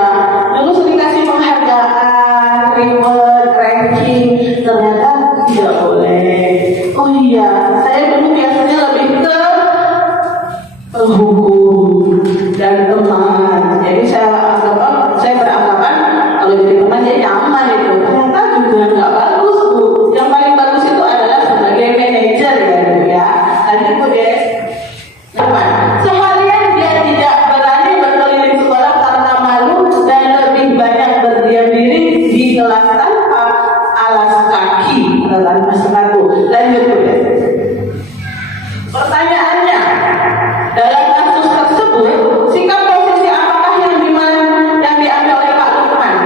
dulu sering kasih penghargaan, reward, ranking, ternyata tidak boleh. Oh iya, saya dulu biasanya lebih ke penghukum dan teman. Jadi saya beranggapan kalau jadi teman dia nyaman itu. Ternyata juga nggak bagus bu. Yang paling bagus itu adalah sebagai manajer ya bu ya. Nanti bu Des, teman. Seharian dia tidak berani berkeliling sekolah karena malu dan lebih banyak berdiam diri di kelas tanpa alas kaki atau tanpa sepatu. Lanjut bu Des. Pertanyaannya, dalam kasus tersebut sikap posisi apakah yang diambil oleh Pak Lukman?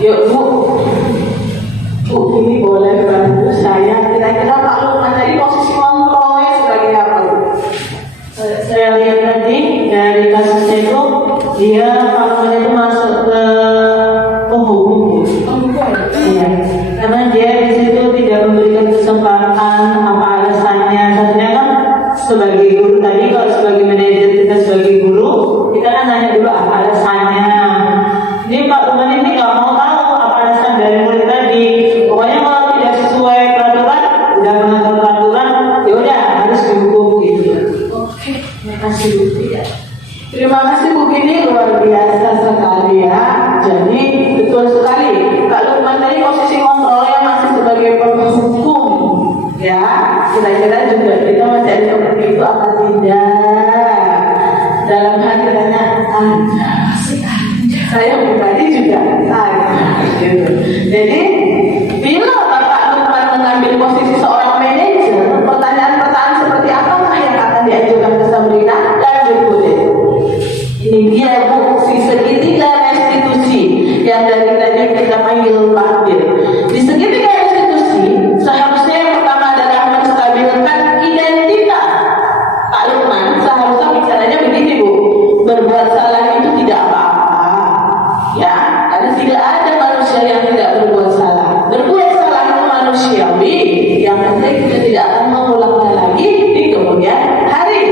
Yuk bu, Bu, ini boleh bantu saya. Kira-kira Pak Lukman tadi posisi kontrolnya sebagai apa, Bu? Saya lihat tadi dari kasusnya itu, dia Pak Lukman itu masuk ke pembuku. Iya, karena dia di situ tidak memberikan kesempatan apa alasannya. Satunya kan sebagai guru tadi, kalau sebagai manajer kita sebagai guru, kita kan nanya dulu apa alasannya. Ini Pak Lukman ini nggak mau tahu apa alasan dari murid tadi. Pokoknya kalau tidak sesuai peraturan, udah melanggar peraturan, ya udah harus dihukum gitu. Oke, terima kasih Bu. Terima kasih Bu, ini luar biasa sekali ya. Jadi betul sekali Pak Lukman tadi posisi kontrolnya masih sebagai penghukum ya. Kira-kira juga kita mencari seperti itu apa tidak? Dalam hati tanya, saya pribadi juga tanya gitu. Jadi bila Bapak Lukman mengambil posisi seorang manajer, pertanyaan-pertanyaan seperti apakah yang akan diajukan ke Sabrina? Lanjut Bu. Ini dia Bu, si segitiga restitusi yang dari tadi kita panggil Pak. Di segitiga restitusi seharusnya yang pertama adalah menstabilkan identitas Pak Lukman. Seharusnya bicaranya begini Bu, berbuat salah itu tidak apa-apa ya, karena tidak ada manusia yang tidak berbuat salah. Berbuat salah itu manusiawi, yang penting kita tidak akan mengulangnya lagi di kemudian hari.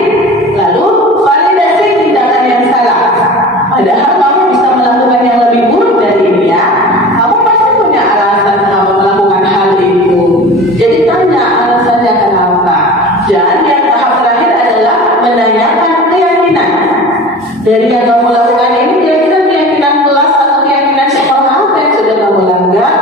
Lalu validasi tindakan yang salah, padahal kamu bisa melakukan yang lebih buruk dari ini ya. Kamu pasti punya alasan kenapa melakukan hal itu. Jadi tanya alasannya kenapa. Dan yang tahap terakhir adalah menanyakan keyakinan. Dari yang kamu lakukan ini, kira-kira keyakinan kelas atau keyakinan sekolah apa yang sudah kamu langgar?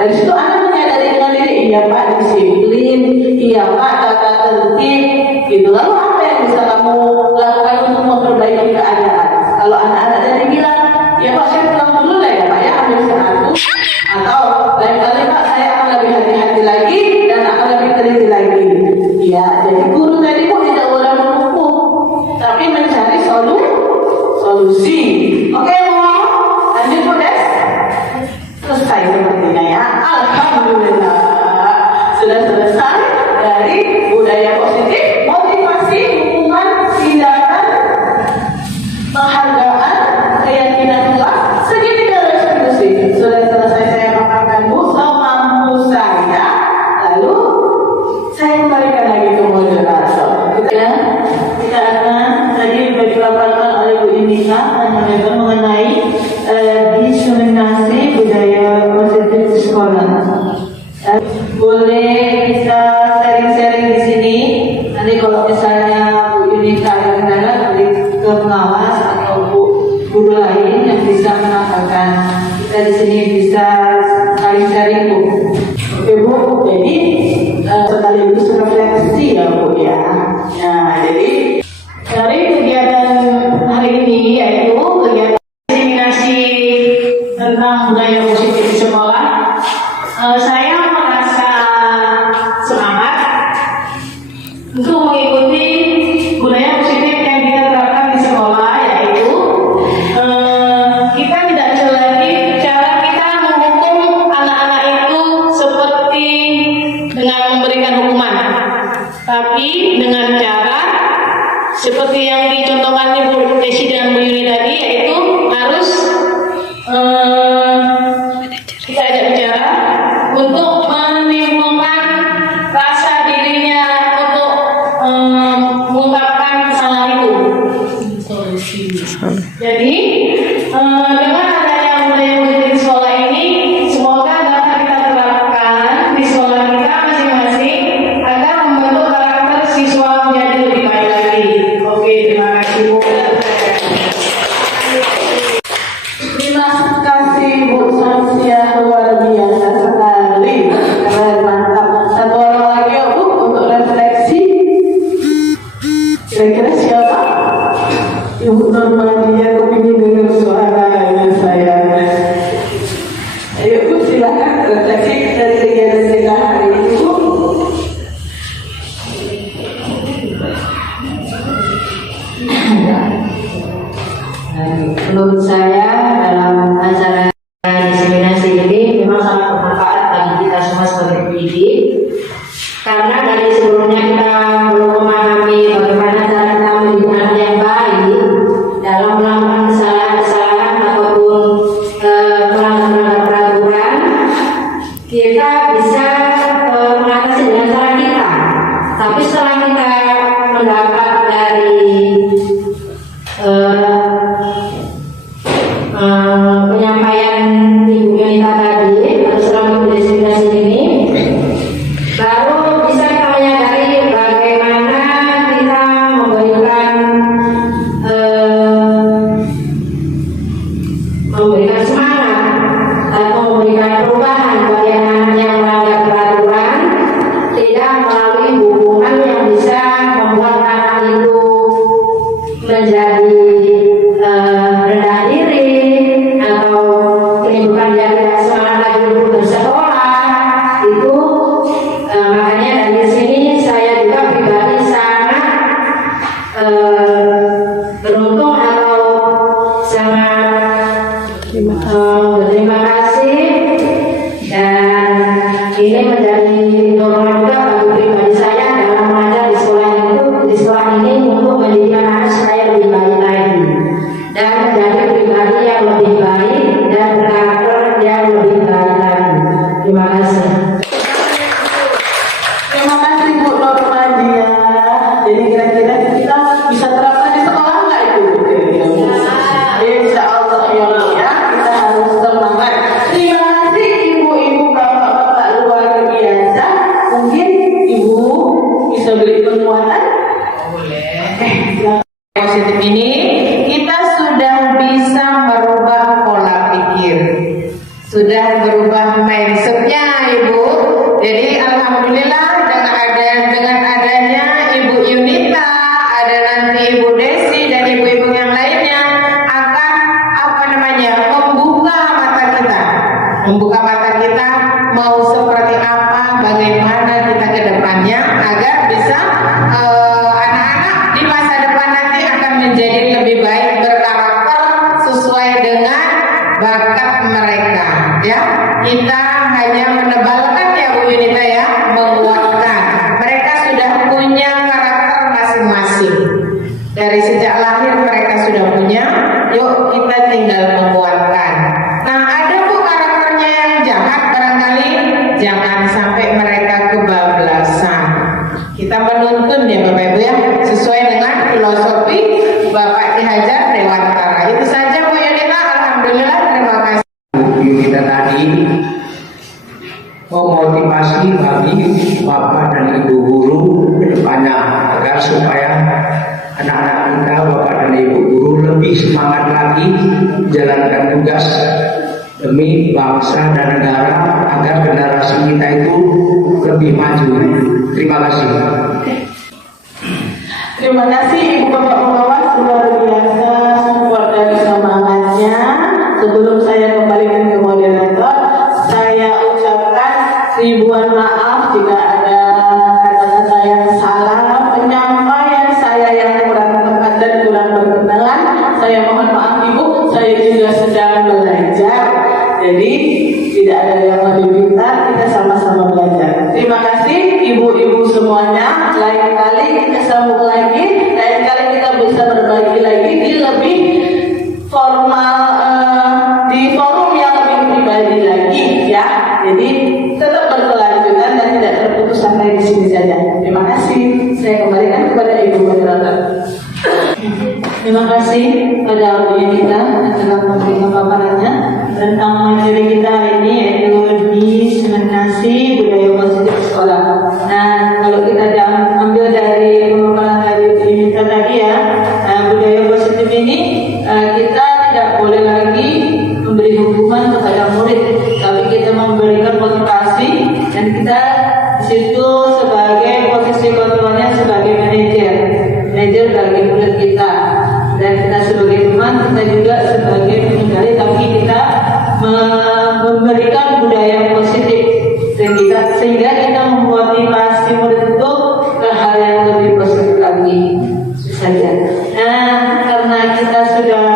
Dari situ anak menyadari dengan diri, iya Pak disiplin, iya Pak tata tertib, gitu. Lalu apa yang bisa kamu lakukan untuk memperbaiki keadaan? Kalau anak-anak tadi bilang, ya Pak saya pulang dulu lah ya Pak ya, ambil satu, atau lain kali Pak saya akan lebih hati-hati lagi dan akan lebih teliti lagi. Ya, jadi guru tadi kok tidak boleh menghukum, tapi mencari solusi. Oke Bu, lanjut Bu Des. Selesai sepertinya ya. Alhamdulillah sudah selesai dari budaya positif, motivasi, hukuman, tindakan, penghargaan, keyakinan kelas, segitiga restitusi. Sudah selesai saya paparkan Bu semampu saya. Lalu saya kembalikan lagi ke moderator. Kita akan tadi dipaparkan oleh Bu Inika mengenai diseminasi budaya positif di sekolah. Boleh kita sharing-sharing di sini. Nanti kalau misalnya Bu Yunika ada kendala, boleh ke pengawas atau guru lain yang bisa menambahkan. Kita di sini bisa saling sharing Bu. Oke Bu, jadi sekaligus refleksi ya Bu ya. Nah, jadi dari kegiatan hari ini yaitu kegiatan diseminasi tentang budaya positif di sekolah. Saya merasa semangat untuk mengikuti budaya positif yang kita terapkan di sekolah, yaitu kita tidak lagi cara kita menghukum anak-anak itu seperti dengan memberikan hukuman, tapi dengan cara seperti yang dicontohkan Ibu Desi dan Bu Yuni tadi, yaitu harus kita ajak bicara untuk menimbulkan rasa dirinya untuk mengungkapkan kesalahan itu. Jadi dengan adanya budaya positif di sekolah ini, semoga dapat kita terapkan di sekolah kita masing-masing agar membentuk karakter siswa menjadi lebih baik lagi. Oke, terima kasih Bu. Terima kasih Bu Samsia, luar biasa sekali. Keren, mantap. Satu orang lagi ya Bu untuk refleksi. Kira-kira siapa? Ibu Normadia, kepingin dengar suaranya saya. Ayo Bu, silakan refleksi dari kegiatan kita hari ini Bu. Menurut saya dalam acara diseminasi ini memberikan perubahan bagi anak yang melanggar peraturan, tidak melalui hubungan yang bisa membuat anak itu menjadi rendah diri atau menimbulkan dia tidak semangat lagi untuk bersekolah. Itu makanya dari sini saya juga pribadi sangat beruntung atau sangat berterima kasih, dan ini menjadi dorongan juga bagi pribadi saya dalam mengajar di sekolah ini untuk mendidik anak saya lebih baik lagi dan menjadi pribadi yang lebih baik dan berkarakter yang lebih baik lagi. Terima kasih. Terima kasih Bu Normadia. Jadi kira-kira kita bisa terapkan di sekolah nggak itu? Insya Allah ya Bu ya, kita harus semangat. Terima kasih ibu-ibu, bapak-bapak luar biasa. Mungkin ibu bisa beri penguatan. Positif ini kita sudah bisa merubah pola pikir, sudah berubah mindsetnya Ibu. Jadi alhamdulillah dengan adanya Ibu Yunita, ada nanti Ibu Desi dan ibu-ibu yang lainnya akan membuka mata kita mau seperti apa, bagaimana kita ke depannya agar bisa anak-anak di masa depan nanti akan menjadi lebih baik, berkarakter sesuai dengan bakat mereka. Ya, kita hanya menebalkan ya Bu Yunita ya, menguatkan. Mereka sudah punya karakter masing-masing. Dari sejak lahir mereka sudah punya. Yuk kita tinggal menguatkan. Nah, ada Bu karakternya yang jahat barangkali, jangan sampai mereka kebablasan. Kita menuntun ya Bapak Ibu ya, sesuai dengan filosofi Bapak Ki Hajar Dewantara. Itu saja Bu Yunita, alhamdulillah, terima kasih. Kita tadi memotivasi bagi bapak dan ibu guru ke depannya agar supaya anak-anak kita, bapak dan ibu guru lebih semangat lagi menjalankan tugas demi bangsa dan negara agar generasi kita itu lebih maju. Terima kasih. Terima kasih ibu bapak-bapak luar biasa support dan semangatnya. Sebelum saya kembalikan ke moderator, saya ucapkan ribuan maaf jika ada kata-kata yang salah, penyampaian saya yang kurang tepat dan kurang berkenalan. Saya mohon maaf ibu, saya juga sedang belajar, jadi tidak ada yang lebih pintar, kita sama-sama belajar. Terima kasih ibu-ibu semuanya. Lain kali kita sambung lagi, lain kali kita bisa berbagi lagi di lebih formal, di forum yang lebih pribadi lagi ya. Jadi tetap berkelanjutan dan tidak terputus sampai di sini saja. Terima kasih. Saya kembalikan kepada ibu moderator. Terima kasih pada Bu Yunita telah memberikan paparannya tentang materi kita hari ini, yaitu diseminasi budaya positif sekolah. Nah, kalau kita ambil dari pemaparan dari Bu Yunita tadi ya, budaya positif ini kita tidak boleh lagi memberi hukuman kepada murid, tapi kita memberikan motivasi, dan kita di situ sebagai posisi kontrolnya sebagai manajer bagi murid kita, dan kita sebagai teman, kita juga sebagai pengendali, tapi kita memberikan budaya positif sehingga kita memotivasi murid itu ke hal yang lebih positif lagi saja. Nah, karena kita sudah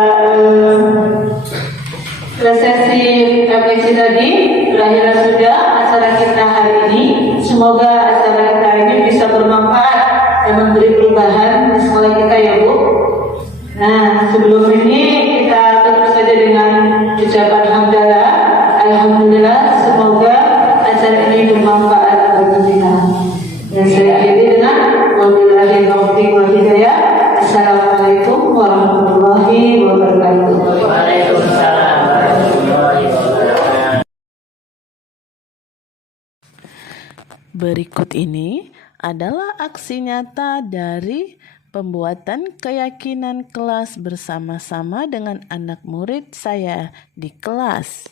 sesi KPC tadi berakhir sudah acara kita hari ini. Semoga acara kita hari ini bisa bermanfaat dan memberi perubahan di sekolah kita ya Bu. Nah, sebelum ini kita tutup saja dengan ucapan hamdalah. Alhamdulillah, semoga acara ini bermanfaat bagi kita. Dan saya akhiri dengan wabillahi taufiq wal hidayah. Assalamualaikum warahmatullahi wabarakatuh. Waalaikumsalam warahmatullahi wabarakatuh. Berikut ini adalah aksi nyata dari pembuatan keyakinan kelas bersama-sama dengan anak murid saya di kelas.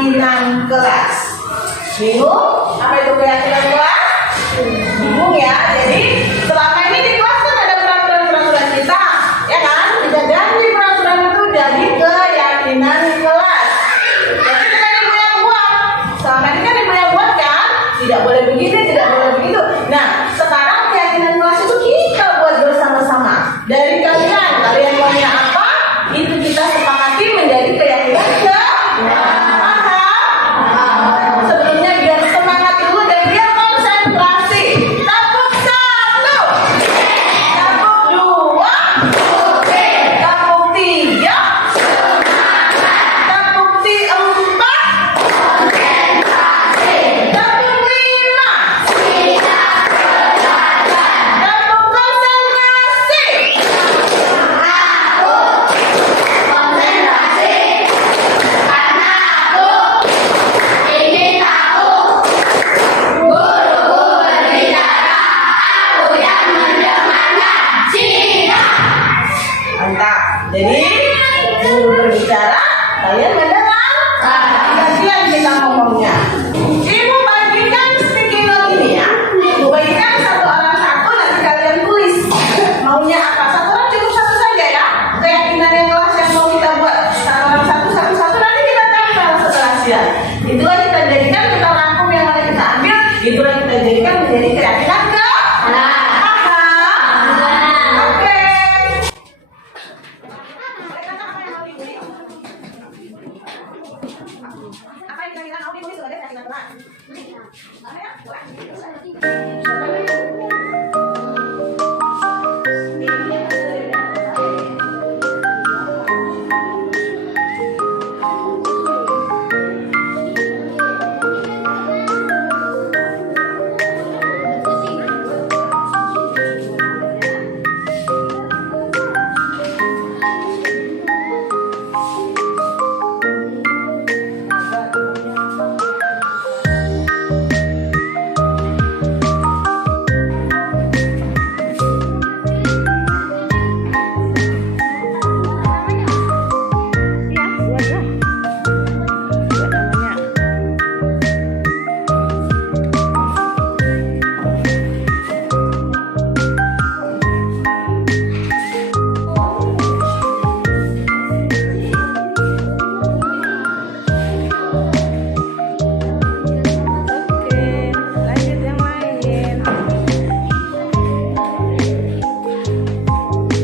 keyakinan kelas. Bingung? Apa itu keyakinan kelas? Bingung ya? Jadi selama ini di kelas kan ada peraturan-peraturan kita, ya kan? Kita ganti peraturan itu jadi keyakinan kelas. Jadi kan ibu yang buat. Selama ini kan ibu yang buat kan? Tidak boleh begini, tidak boleh begitu. Nah, sekarang keyakinan kelas itu kita buat bersama-sama. Dari kalian maunya apa? Itu kita sepakati menjadi keyakinan kelas. Sebelumnya biar semangat dulu dan biar konsentrasi. Tepuk 1, tepuk 2, tepuk 3, tepuk 4, tepuk 5, tepuk konsentrasi. Mantap. Jadi guru berbicara, kalian mendengar. Gantian kita ngomongnya. Ibu bagikan sticky note ini ya. Ibu bagikan satu orang satu, nanti kalian tulis maunya apa. Satu orang cukup satu saja ya. Keyakinan yang kelas yang mau kita buat. Satu orang satu, nanti kita tempel setelah siang. Itulah kita jadikan, kita rangkum yang mana kita ambil. Itulah kita jadikan menjadi keyakinan ke.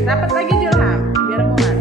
Dapat lagi Julham, biar muat.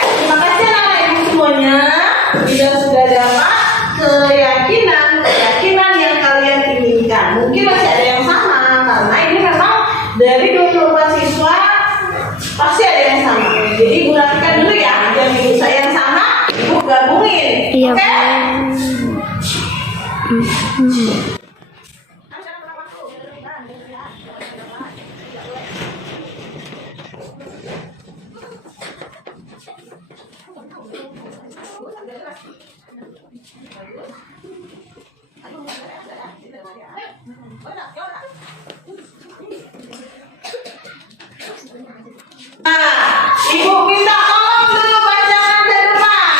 Terima kasih anak-anak ibu semuanya. Kita sudah dapat keyakinan yang kalian inginkan. Mungkin masih ada yang sama karena ini memang dari 24 siswa pasti ada yang sama. Jadi ibu rapikan dulu ya. Yang ibu saya yang sama, ibu gabungin. Iya, Oke? Nah, ibu minta tolong dulu bacakan ke depan.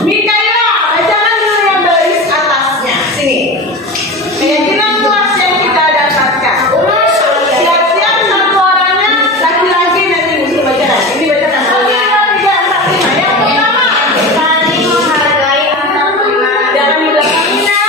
Mikaela, bacakan dulu yang baris atasnya. Sini. Keyakinan kelas yang kita dapatkan. Siap-siap satu orangnya laki-laki dan ibu suruh bacakan. Ini bacakan. 1, 2, 3, 4, 5. Yang pertama, saling menghargai antar pribadi. Jangan di belakangnya.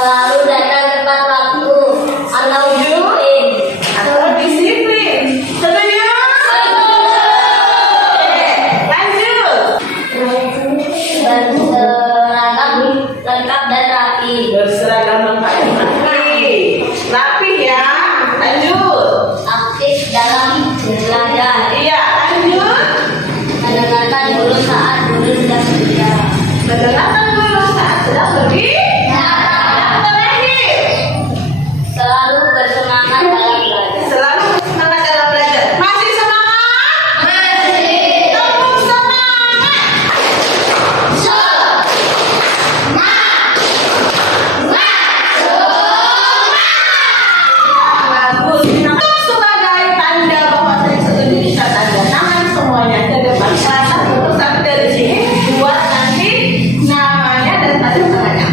Selalu datang tepat waktu atau disiplin. Atau disiplin. Setuju? Oke, lanjut. Berseragam lengkap dan rapi. Berseragam lengkap dan rapi. Rapi ya. Lanjut. Aktif dalam belajar. Iya, lanjut. Mendengarkan guru saat guru sedang berbicara. Mendengarkan guru saat sedang berbicara. Selalu bersemangat dalam belajar. Selalu bersemangat dalam belajar. Masih semangat? Masih. Tepuk semangat. Bagus. Itu sebagai tanda bahwa saya setuju, bisa tanda tangan semuanya ke depan. Satu satu dari sini, buat nanti namanya dan tanda tangannya.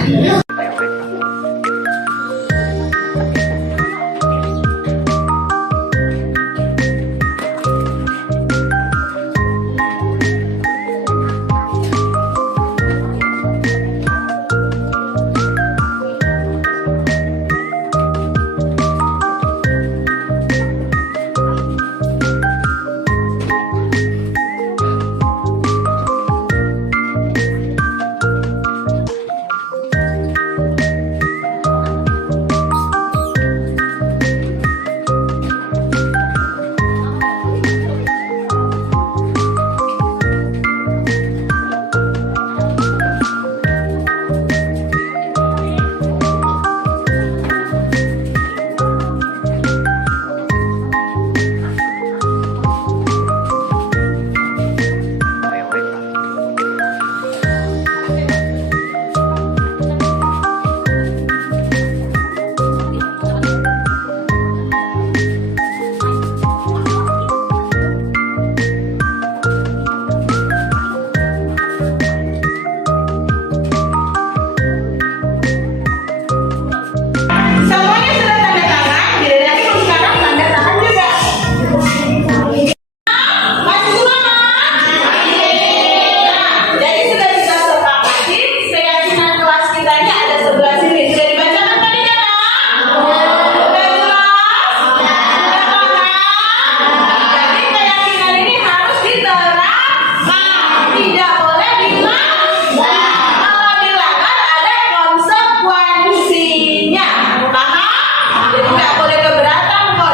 Semuanya sudah tanda tangan, jadi nanti kalau sekarang tanda tangan juga. Masih semangat? Nah, jadi sudah kita sepakati, keyakinan kelas kita ini ada sebelah sini. Sudah dibacakan tadi kan? Sudah jelas? Sudah paham? Jadi keyakinan ini harus diterapkan, tidak boleh dilanggar. Kalau dilanggar ada konsekuensinya. Paham? Jadi nggak boleh keberatan kok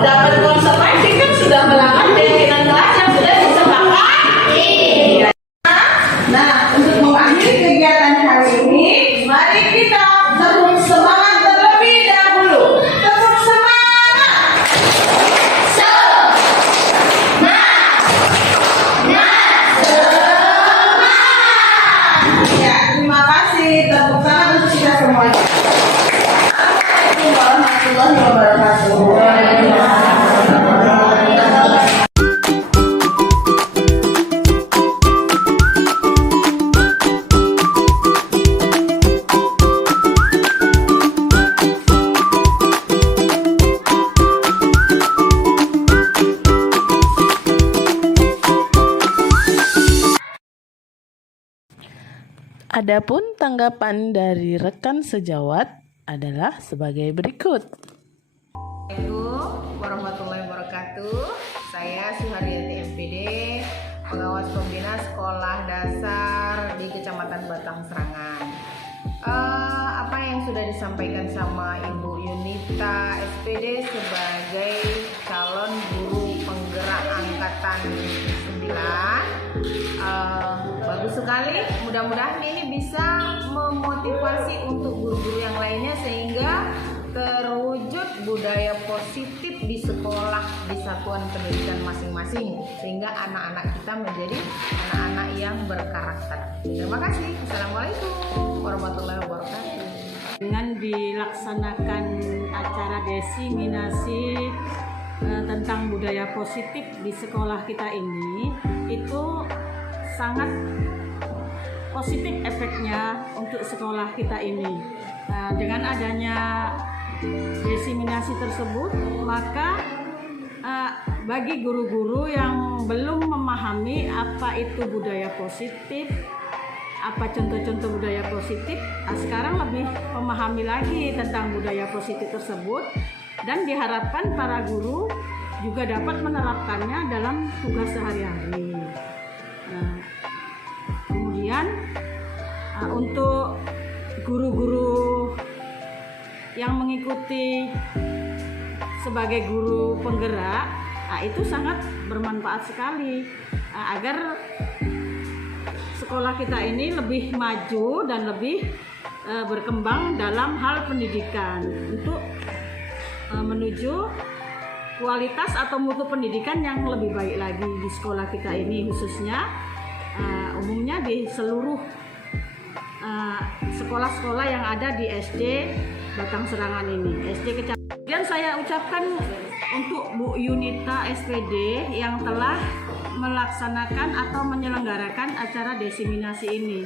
dapat konsekuensi kan sudah melanggar keyakinan kelas yang sudah disepakati. Nah, untuk mengakhiri kegiatan hari ini, mari kita tepuk semangat terlebih dahulu. Tepuk semangat. Ya, terima kasih. Tepuk tangan untuk kita semuanya. Assalamualaikum warahmatullahi wabarakatuh. Adapun tanggapan dari rekan sejawat adalah sebagai berikut. Assalamualaikum warahmatullahi wabarakatuh. Saya Suharyati MPD, pengawas pembina sekolah dasar di Kecamatan Batang Serangan. Apa yang sudah disampaikan sama Ibu Yunita SPD sebagai calon guru penggerak angkatan 9, bagus sekali. Mudah-mudahan ini bisa memotivasi untuk guru-guru yang lainnya sehingga terwujud budaya positif di sekolah, di satuan pendidikan masing-masing, sehingga anak-anak kita menjadi anak-anak yang berkarakter. Terima kasih. Assalamualaikum warahmatullahi wabarakatuh. Dengan dilaksanakan acara diseminasi tentang budaya positif di sekolah kita ini, itu sangat positif efeknya untuk sekolah kita ini. Dengan adanya diseminasi tersebut, maka bagi guru-guru yang belum memahami apa itu budaya positif, apa contoh-contoh budaya positif. Sekarang lebih memahami lagi tentang budaya positif tersebut dan diharapkan para guru juga dapat menerapkannya dalam tugas sehari-hari. Kemudian untuk guru-guru yang mengikuti sebagai guru penggerak, itu sangat bermanfaat sekali agar sekolah kita ini lebih maju dan lebih berkembang dalam hal pendidikan untuk menuju kualitas atau mutu pendidikan yang lebih baik lagi di sekolah kita ini, khususnya umumnya di seluruh sekolah-sekolah yang ada di SD Batang Serangan ini, SD Kecamatan. Kemudian saya ucapkan untuk Bu Yunita SPD yang telah melaksanakan atau menyelenggarakan acara desiminasi ini.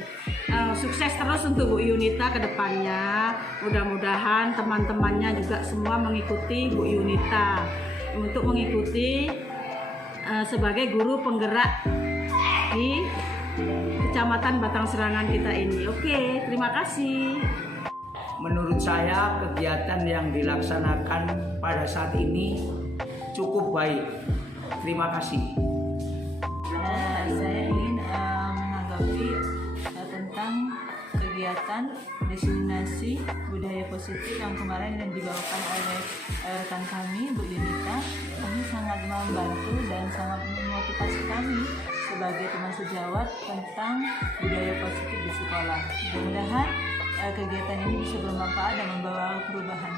Sukses terus untuk Bu Yunita ke depannya. Mudah-mudahan teman-temannya juga semua mengikuti Bu Yunita untuk mengikuti sebagai guru penggerak di Kecamatan Batang Serangan kita ini. Oke, terima kasih. Menurut saya kegiatan yang dilaksanakan pada saat ini cukup baik. Terima kasih. Saya ingin menanggapi tentang kegiatan desiminasi budaya positif yang kemarin yang dibawakan oleh rekan kami, Bu Yunita. Kami sangat membantu dan sangat memotivasi kami sebagai teman sejawat tentang budaya positif di sekolah. Mudah-mudahan kegiatan ini bisa bermanfaat dan membawa perubahan.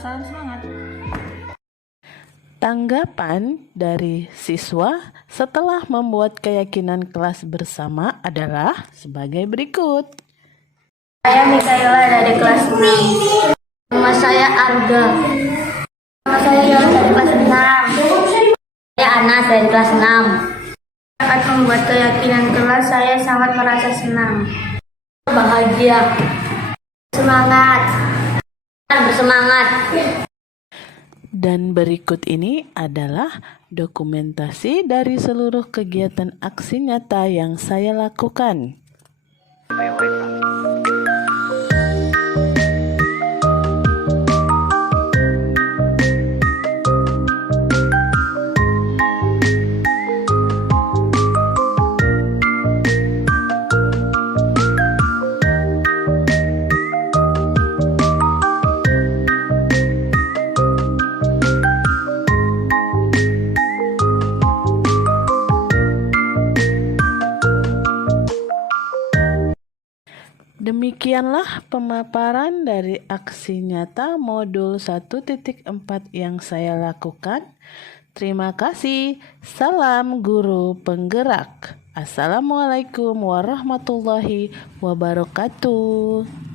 Salam semangat. Tanggapan dari siswa setelah membuat keyakinan kelas bersama adalah sebagai berikut. Saya Mikaela dari kelas 6. Nama saya Arga. Nama saya Yola dari kelas 6. Saya Anas dari kelas 6. Saat membuat keyakinan kelas, saya sangat merasa senang, bahagia, bersemangat. Dan berikut ini adalah dokumentasi dari seluruh kegiatan aksi nyata yang saya lakukan. Demikianlah pemaparan dari aksi nyata modul 1.4 yang saya lakukan. Terima kasih. Salam guru penggerak. Assalamualaikum warahmatullahi wabarakatuh.